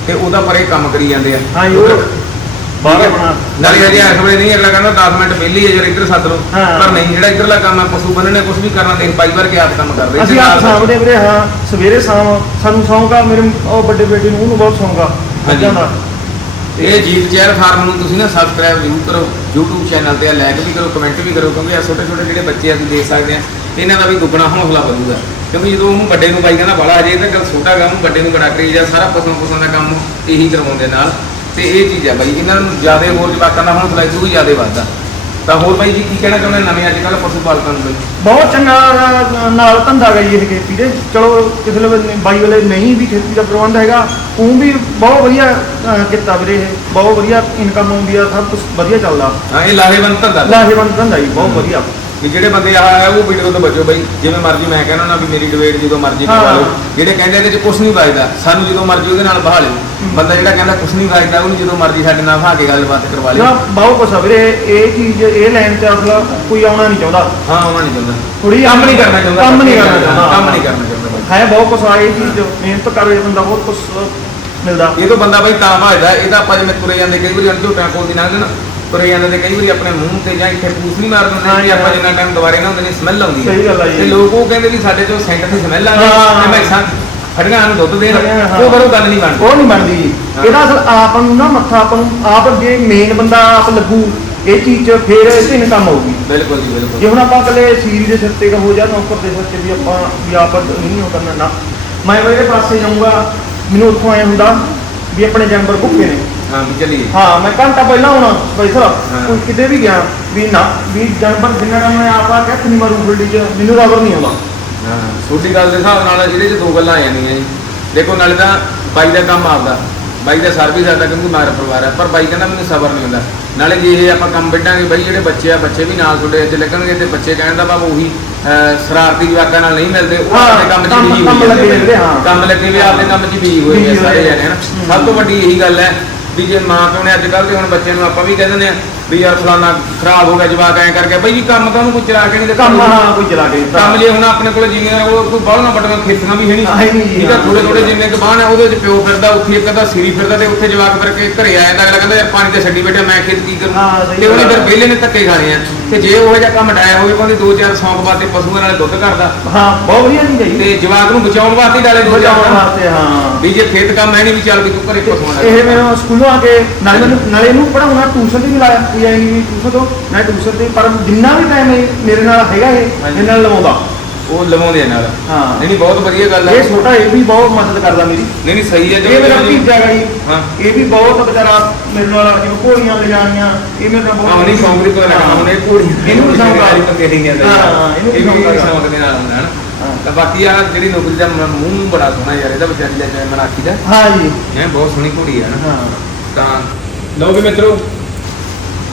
ਤੇ ਉਹਦਾ ਪਰੇ ਕੰਮ ਕਰੀ ਜਾਂਦੇ ਆ
ਹਾਂ ਉਹ ਬਾਹਰ ਆਪਣਾ।
ਨਾਲੇ ਹਜੇ ਇਸ ਵੇਲੇ ਨਹੀਂ ਅਗਲਾ ਕਹਿੰਦਾ 10 ਮਿੰਟ ਵਿਹਲੀ ਹੈ ਜਰ ਇੱਧਰ ਸੱਦ ਲਓ।
ਹਾਂ।
ਪਰ ਨਹੀਂ ਜਿਹੜਾ ਇੱਧਰਲਾ ਕੰਮ ਆ ਪਸ਼ੂ ਬੰਨਣੇ ਕੁਝ ਵੀ ਕਰਨਾ ਦੇਖ ਬਾਈ ਵਾਰ ਕੇ ਆਪ ਕੰਮ ਕਰਦੇ।
ਅਸੀਂ ਆਪ ਸਾਹਮਣੇ ਵੀਰੇ ਹਾਂ ਸਵੇਰੇ ਸ਼ਾਮ ਸਾਨੂੰ ਆ ਮੇਰੇ ਉਹ ਵੱਡੇ ਬੇਟੇ ਨੂੰ ਉਹਨੂੰ ਬਹੁਤ ਆ
ਹਾਂਜੀ।
ਮੱਝਾਂ ਦਾ।
ਇਹ ਜੀਤ ਚਹਿਲ ਫਾਰਮ ਨੂੰ ਤੁਸੀਂ ਨਾ ਸਬਸਕ੍ਰਾਈਬ ਜ਼ਰੂਰ ਕਰੋ YouTube ਚੈਨਲ ਤੇ ਲਾਈਕ ਵੀ ਕਰੋ ਕਮੈਂਟ ਵੀ ਕਰੋ ਕਿਉਂਕਿ ਇਹ ਛੋਟੇ ਛੋਟੇ ਜਿਹੜੇ ਬੱਚੇ ਆ ਤੁਸੀਂ ਦੇਖ ਸਕਦੇ ਆ ਇਹਨਾਂ ਦਾ ਵੀ ਦੁੱਗਣਾ ਹੌਸਲਾ ਵਧੂਗਾ। ਕਿਉਂਕਿ ਜਦੋਂ ਉਹਨੂੰ ਵੱਡੇ ਨੂੰ ਬਾਈ ਕਹਿੰਦਾ ਬੜਾ ਅਜੇ ਤਾਂ ਗੱਲ ਛੋਟਾ ਉਹਨੂੰ ਵੱਡੇ ਨੂੰ ਬੜਾ ਕਰੀ ਜਾ ਸਾਰਾ ਪਸੰਦ ਪਸੰਦ ਦਾ ਕੰਮ ਇਹੀ ਕਰਵਾਉਂਦੇ ਨਾਲ। ਤੇ ਇਹ ਚੀਜ਼ ਆ ਬਾਈ ਇਹਨਾਂ ਨੂੰ ਜ਼ਿਆਦਾ ਹੋਰ ਜਵਾਕਾਂ ਦਾ ਹੌਸਲਾ ਇਦੋਂ ਵੀ ਜ਼ਿਆਦਾ ਵੱਧਦਾ। ਤਾਂ ਹੋਰ ਬਾਈ ਜੀ ਕੀ ਕਹਿਣਾ ਚਾਹੁੰਦੇ ਨਵੇਂ ਅੱਜ ਕੱਲ੍ਹ ਪਸ਼ੂ ਪਾਲਕਾਂ ਨੂੰ ਬਾਈ?
ਬਹੁਤ ਚੰਗਾ ਨਾਲ ਧੰਦਾ ਗਈ ਇਹ ਖੇਤੀ ਦੇ। ਚਲੋ ਕਿਸੇ ਵੇਲੇ ਬਾਈ ਵਾਲੇ ਨਹੀਂ ਵੀ ਖੇਤੀ ਦਾ ਪ੍ਰਬੰਧ ਹੈਗਾ ਉਹ ਵੀ ਬਹੁਤ ਵਧੀਆ ਅਹ, ਕੀਤਾ ਵੀਰੇ ਇਹ। ਬਹੁਤ ਵਧੀਆ ਇਨਕਮ ਆਉਂਦੀ ਆ ਸਭ ਕੁਝ ਵਧੀਆ ਚੱਲਦਾ।
ਹਾਂ ਇਹ ਲਾਹੇਵੰਦ ਧੰਦਾ।
ਲਾਹੇਵੰਦ ਧੰਦਾ ਜੀ ਬਹੁਤ ਵਧੀਆ।
ਵੀ ਜਿਹੜੇ ਬੰਦੇ ਆ ਆ ਉਹ ਵੀਡੀਓ ਤੋਂ ਬਚੋ ਬਈ। ਜਿਵੇਂ ਮਰਜ਼ੀ ਮੈਂ ਕਹਿੰਦਾ ਨਾ ਵੀ ਮੇਰੀ ਡਿਬੇਟ ਜਦੋਂ ਮਰਜ਼ੀ ਕਰਵਾ ਲਓ।
ਹਾਂ।
ਜਿਹੜੇ ਕਹਿੰਦੇ ਇਹਦੇ ਚ ਕੁਝ ਨਹੀਂ ਵੱਜਦਾ ਸਾਨੂੰ ਜਦੋਂ ਮਰਜ਼ੀ ਉਹਦੇ ਨਾਲ ਬਹਾ ਲਿਓ। ਬੰਦਾ ਜਿਹੜਾ ਕਹਿੰਦਾ ਕੁਝ ਨਹੀਂ ਵੱਜਦਾ ਉਹਨੂੰ ਜਦੋਂ ਮਰਜ਼ੀ ਸਾਡੇ ਨਾਲ ਬਹਾ ਕੇ ਗੱਲਬਾਤ ਕਰਵਾ
ਨਾ
ਲਿਓ
ਬਹੁਤ ਕੁਛ ਆ ਵੀਰੇ ਇਹ ਚੀਜ਼ ਇਹ ਲਾਈਨ ਚ ਅਸਲ ਕੋਈ ਆਉਣਾ ਨਹੀਂ ਚਾਹੁੰਦਾ।
ਹਾਂ ਉਹਨਾਂ ਨਹੀਂ ਚਾਹੁੰਦਾ।
ਥੋੜੀ
ਕੰਮ ਨਹੀਂ ਕਰਨਾ ਚਾਹੁੰਦਾ
ਕੰਮ ਨਹੀਂ ਕਰਨਾ ਚਾਹੁੰਦਾ
ਕੰਮ ਨਹੀਂ ਕਰਨਾ ਚਾਹੁੰਦਾ।
ਹੈ ਬਹੁਤ ਕੁਛ ਆ ਇਹ ਚੀਜ਼ ਮਿਹਨਤ ਕਰੇ ਬੰਦਾ ਬਹੁਤ ਕੁਛ ਮਿਲਦਾ।
ਇਹ ਤੋਂ ਬੰਦਾ ਬਈ ਤਾਂ ਭਜਦਾ ਇਹ ਤਾਂ ਆਪਾਂ ਜਿਵੇਂ ਤੁਰੇ ਜਾਂਦੇ ਕਈ ਵਾਰੀ ਝੋਟਿਆਂ ਕੋਲ ਦੀ ਲੰਘਦੇ ਨਾ ਤੁਰੇ ਜਾਂਦੇ ਤੇ ਕਈ ਵਾਰੀ ਆਪਣੇ ਮੂੰਹ ਤੇ ਜਾਂ ਇੱਥੇ ਪੂਛ ਨਹੀਂ ਮਾਰ ਦਿੰਦੇ ਕਿ
ਜੀ,
ਆਪਾਂ। ਜਿੰਨਾ ਟਾਈਮ ਦੁਬਾਰੇ ਨਾ ਹੁੰਦੇ ਨੇ ਸਮੈਲ ਆਉਂਦੀ ਹੈ। ਤੇ ਲੋਕ ਉਹ ਕਹਿੰਦੇ ਵੀ ਸਾਡੇ ਤੋਂ ਸੈਂਟ ਦੀ ਸਮੈਲ ਆ
ਹਾਂ, ਹਾਂ,
ਤੇ ਮੈਂ ਫੜੀਆਂ ਨੂੰ ਦੁੱਧ ਦੇਣ
ਫੜੀਆਂ, ਹਾਂ।
ਉਹ ਉਹ ਗੱਲ ਨਹੀਂ ਬਣਦੀ।
ਉਹ ਨਹੀਂ ਬਣਦੀ। ਜੀ। ਇਹਦਾ ਅਸਲ ਆਪ ਨੂੰ ਨਾ ਮੱਥਾ ਆਪ ਨੂੰ ਆਪ ਜੇ ਮੇਨ ਬੰਦਾ ਆਪ ਲੱਗੂ ਇਹ ਚੀਜ਼ ਚ ਫੇਰ ਇਹ ਇਨਕਮ ਹੋਊਗੀ।
ਬਿਲਕੁਲ ਜੀ ਬਿਲਕੁਲ।
ਜੇ ਹੁਣ ਆਪਾਂ ਇਕੱਲੇ ਸੀਰੀ ਦੇ ਸਿਰ ਤੇ ਹੋ ਜਾ ਨੌਕਰ ਦੇ ਸਿਰ ਤੇ ਵੀ ਆਪਾਂ ਵੀ ਆਪ ਨਹੀਂ ਹੋ ਕਰਨਾ ਨਾ। ਮੈਂ ਉਹਦੇ ਪਾਸੇ ਜਾਊਂਗਾ ਮੈਨੂੰ ਉੱਥੋਂ ਆਇਆ ਹੁੰਦਾ ਵੀ ਆਪਣੇ ਜਾਨਵਰ ਭੁੱਖੇ ਨੇ।
ਹਾਂ ਵੀ ਚੱਲੀਏ।
ਹਾਂ ਮੈਂ ਘੰਟਾ ਪਹਿਲਾਂ ਆਉਣਾ ਸਪੈਸ਼ਲ
ਹਾਂ।
ਕੋਈ ਕਿਤੇ ਵੀ ਗਿਆ ਵੀ ਨਾ ਵੀ ਜਾਨਵਰ ਜਿੰਨਾ ਟਾਈਮ ਮੈਂ ਆਪ ਆ ਕੇ ਹੱਥ ਨਹੀਂ ਮਾਰੂ ਫੀਲਡ 'ਚ ਮੈਨੂੰ ਰਬਰ ਨਹੀਂ ਆਉਂਦਾ।
ਹਾਂ ਛੋਟੀ ਗੱਲ ਦੇ ਹਿਸਾਬ ਨਾਲ ਜਿਹਦੇ ਚ ਦੋ ਗੱਲਾਂ ਆ ਜਾਂਦੀਆਂ ਜੀ ਦੇਖੋ ਨਾਲੇ ਤਾਂ ਬਾਈ ਦਾ ਕੰਮ ਆਪਦਾ ਬਾਈ ਦਾ ਸਰਵਿਸ ਆਦਾ ਕਿਉਂਕਿ ਮਾਰ ਪਰਿਵਾਰ ਹੈ ਪਰ ਬਾਈ ਕਹਿੰਦਾ ਮੈਨੂੰ ਸਬਰ ਨਹੀਂ ਹੁੰਦਾ ਨਾਲੇ ਜੇ ਇਹ ਆਪਾਂ ਕੰਮ ਵੱਢਾਂਗੇ ਬਾਈ ਜਿਹੜੇ ਬੱਚੇ ਆ ਬੱਚੇ ਵੀ ਨਾਲ ਤੁਹਾਡੇ ਅੱਜ ਲੱਗਣਗੇ ਤੇ ਬੱਚੇ ਕਹਿਣ ਦਾ ਭਾਵ ਉਹੀ ਸ਼ਰਾਰਤੀ ਜਵਾਕਾਂ ਨਾਲ ਨਹੀਂ ਮਿਲਦੇ ਉਹ ਆਪਣੇ ਕੰਮ 'ਚ ਬਿਜ਼ੀ
ਕੰਮ
ਹੋਏ
ਹਾਂ।
ਕੰਮ ਲੱਗੇ ਵੀ ਆਪਦੇ ਕੰਮ 'ਚ ਬਿਜ਼ੀ ਹੋਏ ਆ ਸਾਰੇ
ਆ।
ਜਾਣੇ ਹਨ। ਸਭ ਤੋਂ ਵੱਡੀ ਇਹੀ ਗੱਲ ਹੈ ਵੀ ਜੇ ਮਾਂ ਪਿਓ ਨੇ ਅੱਜ ਕੱਲ੍ਹ ਦੇ ਹੁਣ ਬੱਚਿਆਂ ਨੂੰ ਆਪਾਂ ਵੀ ਕਹਿ ਦਿੰਦੇ ਆ ਵੀ ਯਾਰ ਫਲਾਨਾ ਖਰਾਬ ਹੋ ਗਿਆ ਜਵਾਕ ਐਂ ਕਰਕੇ ਬਈ ਜੀ ਕੰਮ ਤਾਂ ਉਹਨੂੰ ਕੋਈ ਚਲਾ ਕੇ ਨਹੀਂ ਦਿੱਤਾ
ਕੰਮ ਹਾਂ ਕੋਈ ਚਲਾ ਕੇ ਦਿੱਤਾ।
ਕੰਮ ਜੇ ਹੁਣ ਆਪਣੇ ਕੋਲ ਜਿਵੇਂ ਉਹ ਕੋਈ ਬਾਹਲਾ ਵੱਡੀਆਂ ਖੇਤਾਂ ਵੀ ਹੈ ਨਹੀਂ
ਹੈ
ਠੀਕ ਆ
ਹਾਂ।
ਥੋੜੇ ਥੋੜੇ ਜਿੰਨੇ ਕੁ ਬਾਹਨ ਆ ਉਹਦੇ ਵਿੱਚ ਪਿਓ ਫਿਰਦਾ ਉੱਥੇ ਇੱਕ ਅੱਧਾ ਸੀਰੀ ਫਿਰਦਾ ਤੇ ਉੱਥੇ ਜਵਾਕ ਫਿਰ ਕੇ ਘਰੇ ਆ ਜਾਂਦਾ ਅਗਲਾ ਕਹਿੰਦਾ ਯਾਰ ਪਾਣੀ ਤੇ ਛੱਡੀ ਬੈਠਾ ਮੈਂ ਖੇਤ ਕੀ ਕਰੂੰ
ਹਾਂ,
ਤੇ ਉਹਨੇ ਫਿਰ। ਵਿਹਲੇ ਨੇ ਧੱਕੇ ਖਾਣੇ ਆ ਤੇ ਜੇ ਉਹ ਜਿਹਾ ਕੰਮ ਡਾਇਆ ਹੋਵੇ ਭਾਵੇਂ ਦੋ ਚਾਰ ਸੌਂਕ ਵਾਸਤੇ ਪਸ਼ੂਆਂ ਨਾਲ ਦੁੱਧ ਕਰਦਾ
ਹਾਂ ਬਹੁਤ ਵਧੀਆ ਨਹੀਂ ਚਾਹੀਦੀ
ਤੇ ਜਵਾਕ ਨੂੰ ਬਚਾਉਣ ਵਾਸਤੇ ਡਾਲੇ ਦੋ
ਬਚਾਉਣ ਵਾਸਤੇ ਹਾਂ।
ਵੀ ਜੇ ਖੇਤ ਕੰਮ ਹੈ ਨਹੀਂ ਵੀ ਚੱਲ ਵੀ ਤੂੰ ਘਰੇ ਪਸ਼ੂਆਂ ਨਾਲ
ਇਹ ਮੈਨੂੰ ਸਕੂਲੋਂ ਆ ਕੇ ਨਾਲੇ ਮੈਨੂੰ ਨਾਲੇ ਇਹਨੂੰ ਪੜਾਉਣਾ ਟਿਊਸ਼ਨ ਤੇ ਵੀ ਲਾਇਆ। ਕੋਈ ਐ ਨਹੀਂ ਟਿਊਸ਼ਨ ਤੋਂ। ਮੈਂ ਟਿਊਸ਼ਨ ਤੇ ਪਰ ਜਿੰਨਾ ਵੀ ਟਾਈਮ ਮੇਰੇ ਨਾਲ ਹੈਗਾ ਇਹ। ਮੇਰੇ ਨਾਲ ਲਵਾਉਂਦਾ।
ਉਹ ਲਵਾਉਂਦੇ ਆ ਨਾਲ।
ਹਾਂ।
ਨਹੀਂ ਨਹੀਂ ਬਹੁਤ ਵਧੀਆ ਗੱਲ ਹੈ
ਇਹ ਛੋਟਾ ਇਹ ਵੀ ਬਹੁਤ ਮਦਦ ਕਰਦਾ ਮੇਰੀ।
ਨਹੀਂ ਨਹੀਂ ਸਹੀ ਹੈ
ਇਹ ਮੇਰਾ ਭਤੀਜਾ ਗਾ ਜੀ
ਹਾਂ।
ਇਹ ਵੀ ਬਹੁਤ ਵਿਚਾਰਾ ਮੇਰੇ ਨਾਲ ਜਿਵੇਂ ਘੋੜੀਆਂ ਲੈ ਜਾਣੀਆਂ ਇਹ ਮੇਰੇ ਨਾਲ ਬਹੁਤ
ਹਾਂ ਨਹੀਂ ਸ਼ੌਂਕ ਦੀ ਕੋਈ ਲੱਗਦਾ ਹੁਣ ਇਹ ਘੋੜੀ
ਇਹਨੂੰ ਵੀ ਸ਼ੌਂਕ ਆ।
ਪੰਗੇ ਨਹੀਂ ਆਉਂਦੇ
ਹਾਂ, ਇਹਨੂੰ ਸ਼ੌਂਕ
ਦੇ ਨਾਲ ਹੁੰਦਾ ਹੈ ਨਾ
ਹਾਂ।
ਤਾਂ ਬਾਕੀ ਆ ਜਿਹੜੀ ਨੌਕਰੀ ਦਾ ਮੂੰਹ ਬੜਾ ਸੋਹਣਾ ਯਾਰ ਇਹਦਾ ਵਿਚਾਰੀ ਦਾ ਜਿਵੇਂ ਮਨਾਖੀ ਦਾ।
ਹਾਂ ਜੀ।
ਇਹ ਬਹੁਤ ਸੋਹਣੀ ਘੋੜੀ ਹੈ ਨਾ
ਹਾਂ।
ਤਾਂ ਲਓ ਵੀ ਮਿੱਤਰੋ।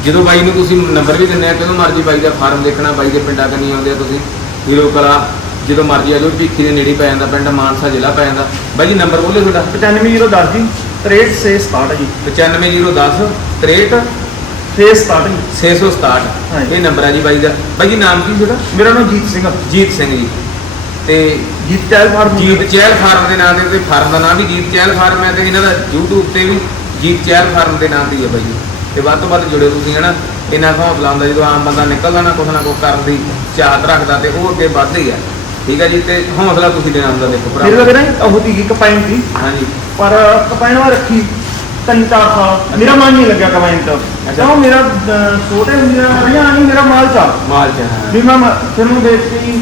ਜਦੋਂ ਬਾਈ ਨੂੰ ਤੁਸੀਂ ਨੰਬਰ ਵੀ ਦਿੰਦੇ ਆ ਕਦੋਂ ਮਰਜ਼ੀ ਬਾਈ ਦਾ ਫਾਰਮ ਦੇਖਣਾ ਬਾਈ ਦੇ ਪਿੰਡਾਂ ਕੰਨੀ ਆਉਂਦੇ ਆ ਤੁਸੀਂ। ਹੀਰੋ ਕਲਾ ਜਦੋਂ ਮਰਜ਼ੀ ਆ ਜਾਓ ਭਿੱਖੀ ਦੇ ਨੇੜੇ ਪੈ ਜਾਂਦਾ ਪਿੰਡ ਮਾਨਸਾ ਜ਼ਿਲ੍ਹਾ ਪੈ ਜਾਂਦਾ। ਬਾਈ ਜੀ ਨੰਬਰ ਬੋਲੇ ਤੁਹਾਡਾ।
95010 ਜੀ 6367 ਜੀ।
95010 63
667 ਜੀ।
667
ਹਾਂਜੀ।
ਇਹ ਨੰਬਰ ਹੈ ਜੀ ਬਾਈ ਦਾ। ਬਾਈ ਜੀ ਨਾਮ ਕੀ ਤੁਹਾਡਾ?
ਮੇਰਾ ਨਾਮ ਜੀਤ ਸਿੰਘ।
ਜੀਤ ਸਿੰਘ ਜੀ। ਤੇ
ਜੀਤ ਚਹਿਲ ਫਾਰਮ।
ਜੀਤ ਚਹਿਲ ਫਾਰਮ ਦੇ ਨਾਮ ਦੇ ਤੇ ਫਾਰਮ ਦਾ ਨਾਮ ਵੀ ਜੀਤ ਚਹਿਲ ਫਾਰਮ ਹੈ ਤੇ ਇਹਨਾਂ ਦਾ YouTube ਤੇ ਵੀ ਜੀਤ ਚਹਿਲ ਫਾਰਮ ਦੇ ਨਾਮ ਤੇ ਹੀ ਹੈ ਬਾਈ ਜੀ। ਤੇ ਵੱਧ ਤੋਂ ਵੱਧ ਜੁੜਿਓ ਤੁਸੀਂ ਹਨਾ? ਇਹਨਾਂ ਹੌਸਲਾ ਹੁੰਦਾ ਜਦੋਂ ਆਮ ਬੰਦਾ ਨਿਕਲਦਾ ਨਾ ਕੁਛ ਨਾ ਕੁਛ ਕਰਨ ਦੀ ਚਾਹਤ ਰੱਖਦਾ ਤੇ ਉਹ ਅੱਗੇ ਵੱਧਦਾ ਹੀ ਆ। ਠੀਕ ਹੈ ਜੀ ਤੇ ਹੌਸਲਾ ਤੁਸੀਂ ਦੇਣਾ ਹੁੰਦਾ ਦੇਖੋ
ਮੇਰੇ
ਭਰਾ
ਲੱਗ ਰਿਹਾ ਉਹ ਦੀ ਕਪਾਈਨ ਦੀ
ਹਾਂਜੀ।
ਪਰ ਕਪਾਈਨ ਵਾ ਰੱਖੀ ਤਿੰਨ ਚਾਰ ਸਾਲ। ਮੇਰਾ ਮਨ ਨਹੀਂ ਲੱਗਿਆ ਕਪਾਈਨ ਤੋਂ। ਕਿਉਂ? ਮੇਰਾ ਛੋਟੇ ਹੁੰਦੇ ਰਿਹਾ ਨਹੀਂ ਮੇਰਾ ਮਾਲ ਚਾ
ਮਾਲ ਚ
ਵੀ ਮੈਂ ਫਿਰ ਨੂੰ ਵੇਚ ਕੇ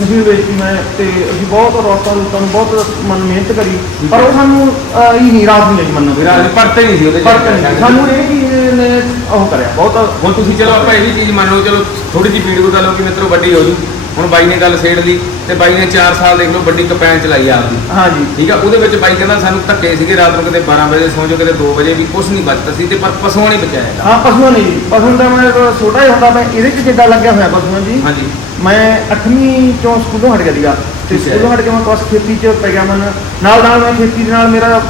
ਮਸ਼ੀਨ ਵੇਚੀ ਮੈਂ ਤੇ ਅਸੀਂ ਬਹੁਤ ਰੋਸਤਾ ਰੋਸਤਾ ਨੂੰ ਬਹੁਤ ਮਨ ਮਿਹਨਤ ਕਰੀ। ਪਰ ਉਹ ਸਾਨੂੰ ਅਹ, ਹੀ ਨਹੀਂ ਰਾਤ ਨਹੀਂ ਲੱਗੀ ਮੰਨੋ
ਮੇਰਾ ਪੜਤੇ ਨਹੀਂ ਸੀ। ਉਹਦੇ
ਸਾਨੂੰ ਇਹ ਨੇ ਉਹ ਕਰਿਆ। ਬਹੁਤ
ਹੁਣ ਤੁਸੀਂ ਚਲੋ ਆਪਾਂ ਇਹ ਵੀ ਚੀਜ਼ ਮੰਨ ਲਓ, ਚਲੋ ਥੋੜੀ ਜਿਹੀ ਵੀਡੀਓ ਦਾ ਲਓ ਕਿ ਮਿੱਤਰੋ ਵੱਡੀ ਹੋ ਜੂ ਹੁਣ ਬਾਈ ਨੇ ਗੱਲ ਛੇੜ ਲਈ ਤੇ ਬਾਈ ਨੇ 4 ਸਾਲ ਦੇਖ ਲਓ ਵੱਡੀ ਕਪੈਨ ਚਲਾਈ ਆਪਦੀ।
ਹਾਂਜੀ।
ਠੀਕ ਆ ਉਹਦੇ ਵਿੱਚ ਬਾਈ ਕਹਿੰਦਾ ਸਾਨੂੰ ਧੱਕੇ ਸੀਗੇ ਰਾਤ ਨੂੰ ਕਿਤੇ 12 ਵਜੇ ਸੌਂ ਜਾਓ ਕਿਤੇ 2 ਵਜੇ ਵੀ ਕੁਝ ਨਹੀਂ ਬਚਦਾ ਸੀ ਤੇ ਪਰ ਪਸ਼ੂਆਂ ਨਹੀਂ ਬਚਾਇਆ ਹੈਗਾ।
ਹਾਂ ਪਸ਼ੂਆਂ ਨਹੀਂ ਜੀ। ਪਸ਼ੂ ਦਾ ਮੈਂ ਛੋਟਾ ਹੀ ਹੁੰਦਾ ਮੈਂ ਇਹਦੇ ਚ ਜਿੱਦਾਂ ਲੱਗਿਆ ਹੋਇਆ ਪਸ਼ੂਆਂ ਜੀ
ਹਾਂਜੀ।
ਮੈਂ 8ਵੀਂ ਚੋਂ ਸਕੂਲੋਂ ਹਟ ਗਿਆ ਸੀਗਾ। ਤੇ
ਠੀਕ ਹੈ।
ਸਕੂਲੋਂ ਹਟ ਕੇ ਮੈਂ ਕੁਛ ਖੇਤੀ ਚ ਪੈ ਗਿਆ ਮਨ। ਨਾਲ ਨਾਲ ਮੈਂ ਖੇਤੀ ਦੇ ਨਾਲ ਮੇਰਾ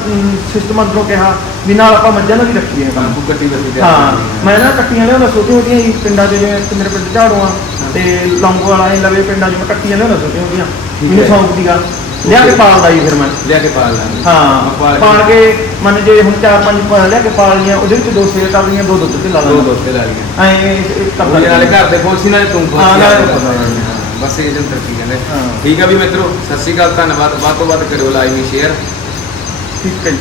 ਸਿਸਟਮ ਅੰਦਰੋਂ ਕਿਹਾ ਵੀ ਨਾਲ ਆਪਾਂ ਮੱਝਾਂ ਨੂੰ ਵੀ ਰੱਖੀਏ। ਕੰਮ
ਕਾਂਕੂ ਕੱਟੀ ਵਸੀ ਤੇ
ਹਾਂ ਮੈਂ ਨਾ ਕੱਟੀਆਂ ਲਿਆਉਂਦਾ ਛੋਟੀਆਂ ਛੋਟੀਆਂ ਹੀ ਪਿੰਡਾਂ ਦੇ ਇੱਕ ਮੇਰੇ ਪਿੰਡ ਝਾੜੂਆਂ ਤੇ ਲੌਂਗੋ ਵਾਲਾ ਇਹ ਲਵੇ ਪਿੰਡਾਂ 'ਚ ਮੈਂ ਕੱਟੀਆਂ ਲਿਆਉਂਦਾ ਛੋਟੀਆਂ ਛੋਟੀਆਂ।
ਠੀਕ
ਮੈਨੂੰ
ਹੈ।
ਸ਼ੌਂਕ ਦੀ ਗੱਲ। ਲਿਆ ਕੇ ਪਾਲਦਾ ਜੀ ਫਿਰ ਮੈਂ।
ਲਿਆ ਕੇ ਪਾਲ ਲਾਂਗੇ।
ਹਾਂ
ਪਾਲ
ਪਾਲ ਕੇ ਮਨ ਜੇ ਹੁਣ ਚਾਰ ਪੰਜ ਪਾ ਲਿਆ ਕੇ ਪਾਲ ਲੀਆਂ ਉਹਦੇ ਵਿੱਚ ਦੋ ਸੇਲ ਕਰ ਲਈਆਂ ਦੋ ਦੁੱਧ ਤੇ ਲਾ
ਦੋ
ਲਾਂ
ਦੋਸਤੇ ਲਾ ਲਈਆਂ।
ਐਂ ਕਰਦਾ
ਉਹਦੇ ਨਾਲੇ ਘਰ ਦੇ ਫੋਲਸੀ ਨਾਲੇ ਤੂੰ
ਹਾਂ, ਨਾਲੇ ਨਹੀਂ।
ਹਾਂ, ਬਸ ਇਹ ਜਨ ਤਰਕੀ ਕਹਿੰਦੇ
ਹਾਂ।
ਠੀਕ ਆ ਵੀ ਮਿੱਤਰੋ ਸਤਿ ਸ਼੍ਰੀ ਅਕਾਲ ਧੰਨਵਾਦ। ਵੱਧ ਤੋਂ ਵੱਧ ਕਰਿਓ ਲਾਈਕ ਸ਼ੇਅਰ।
ਠੀਕ ਹੈ ਜੀ।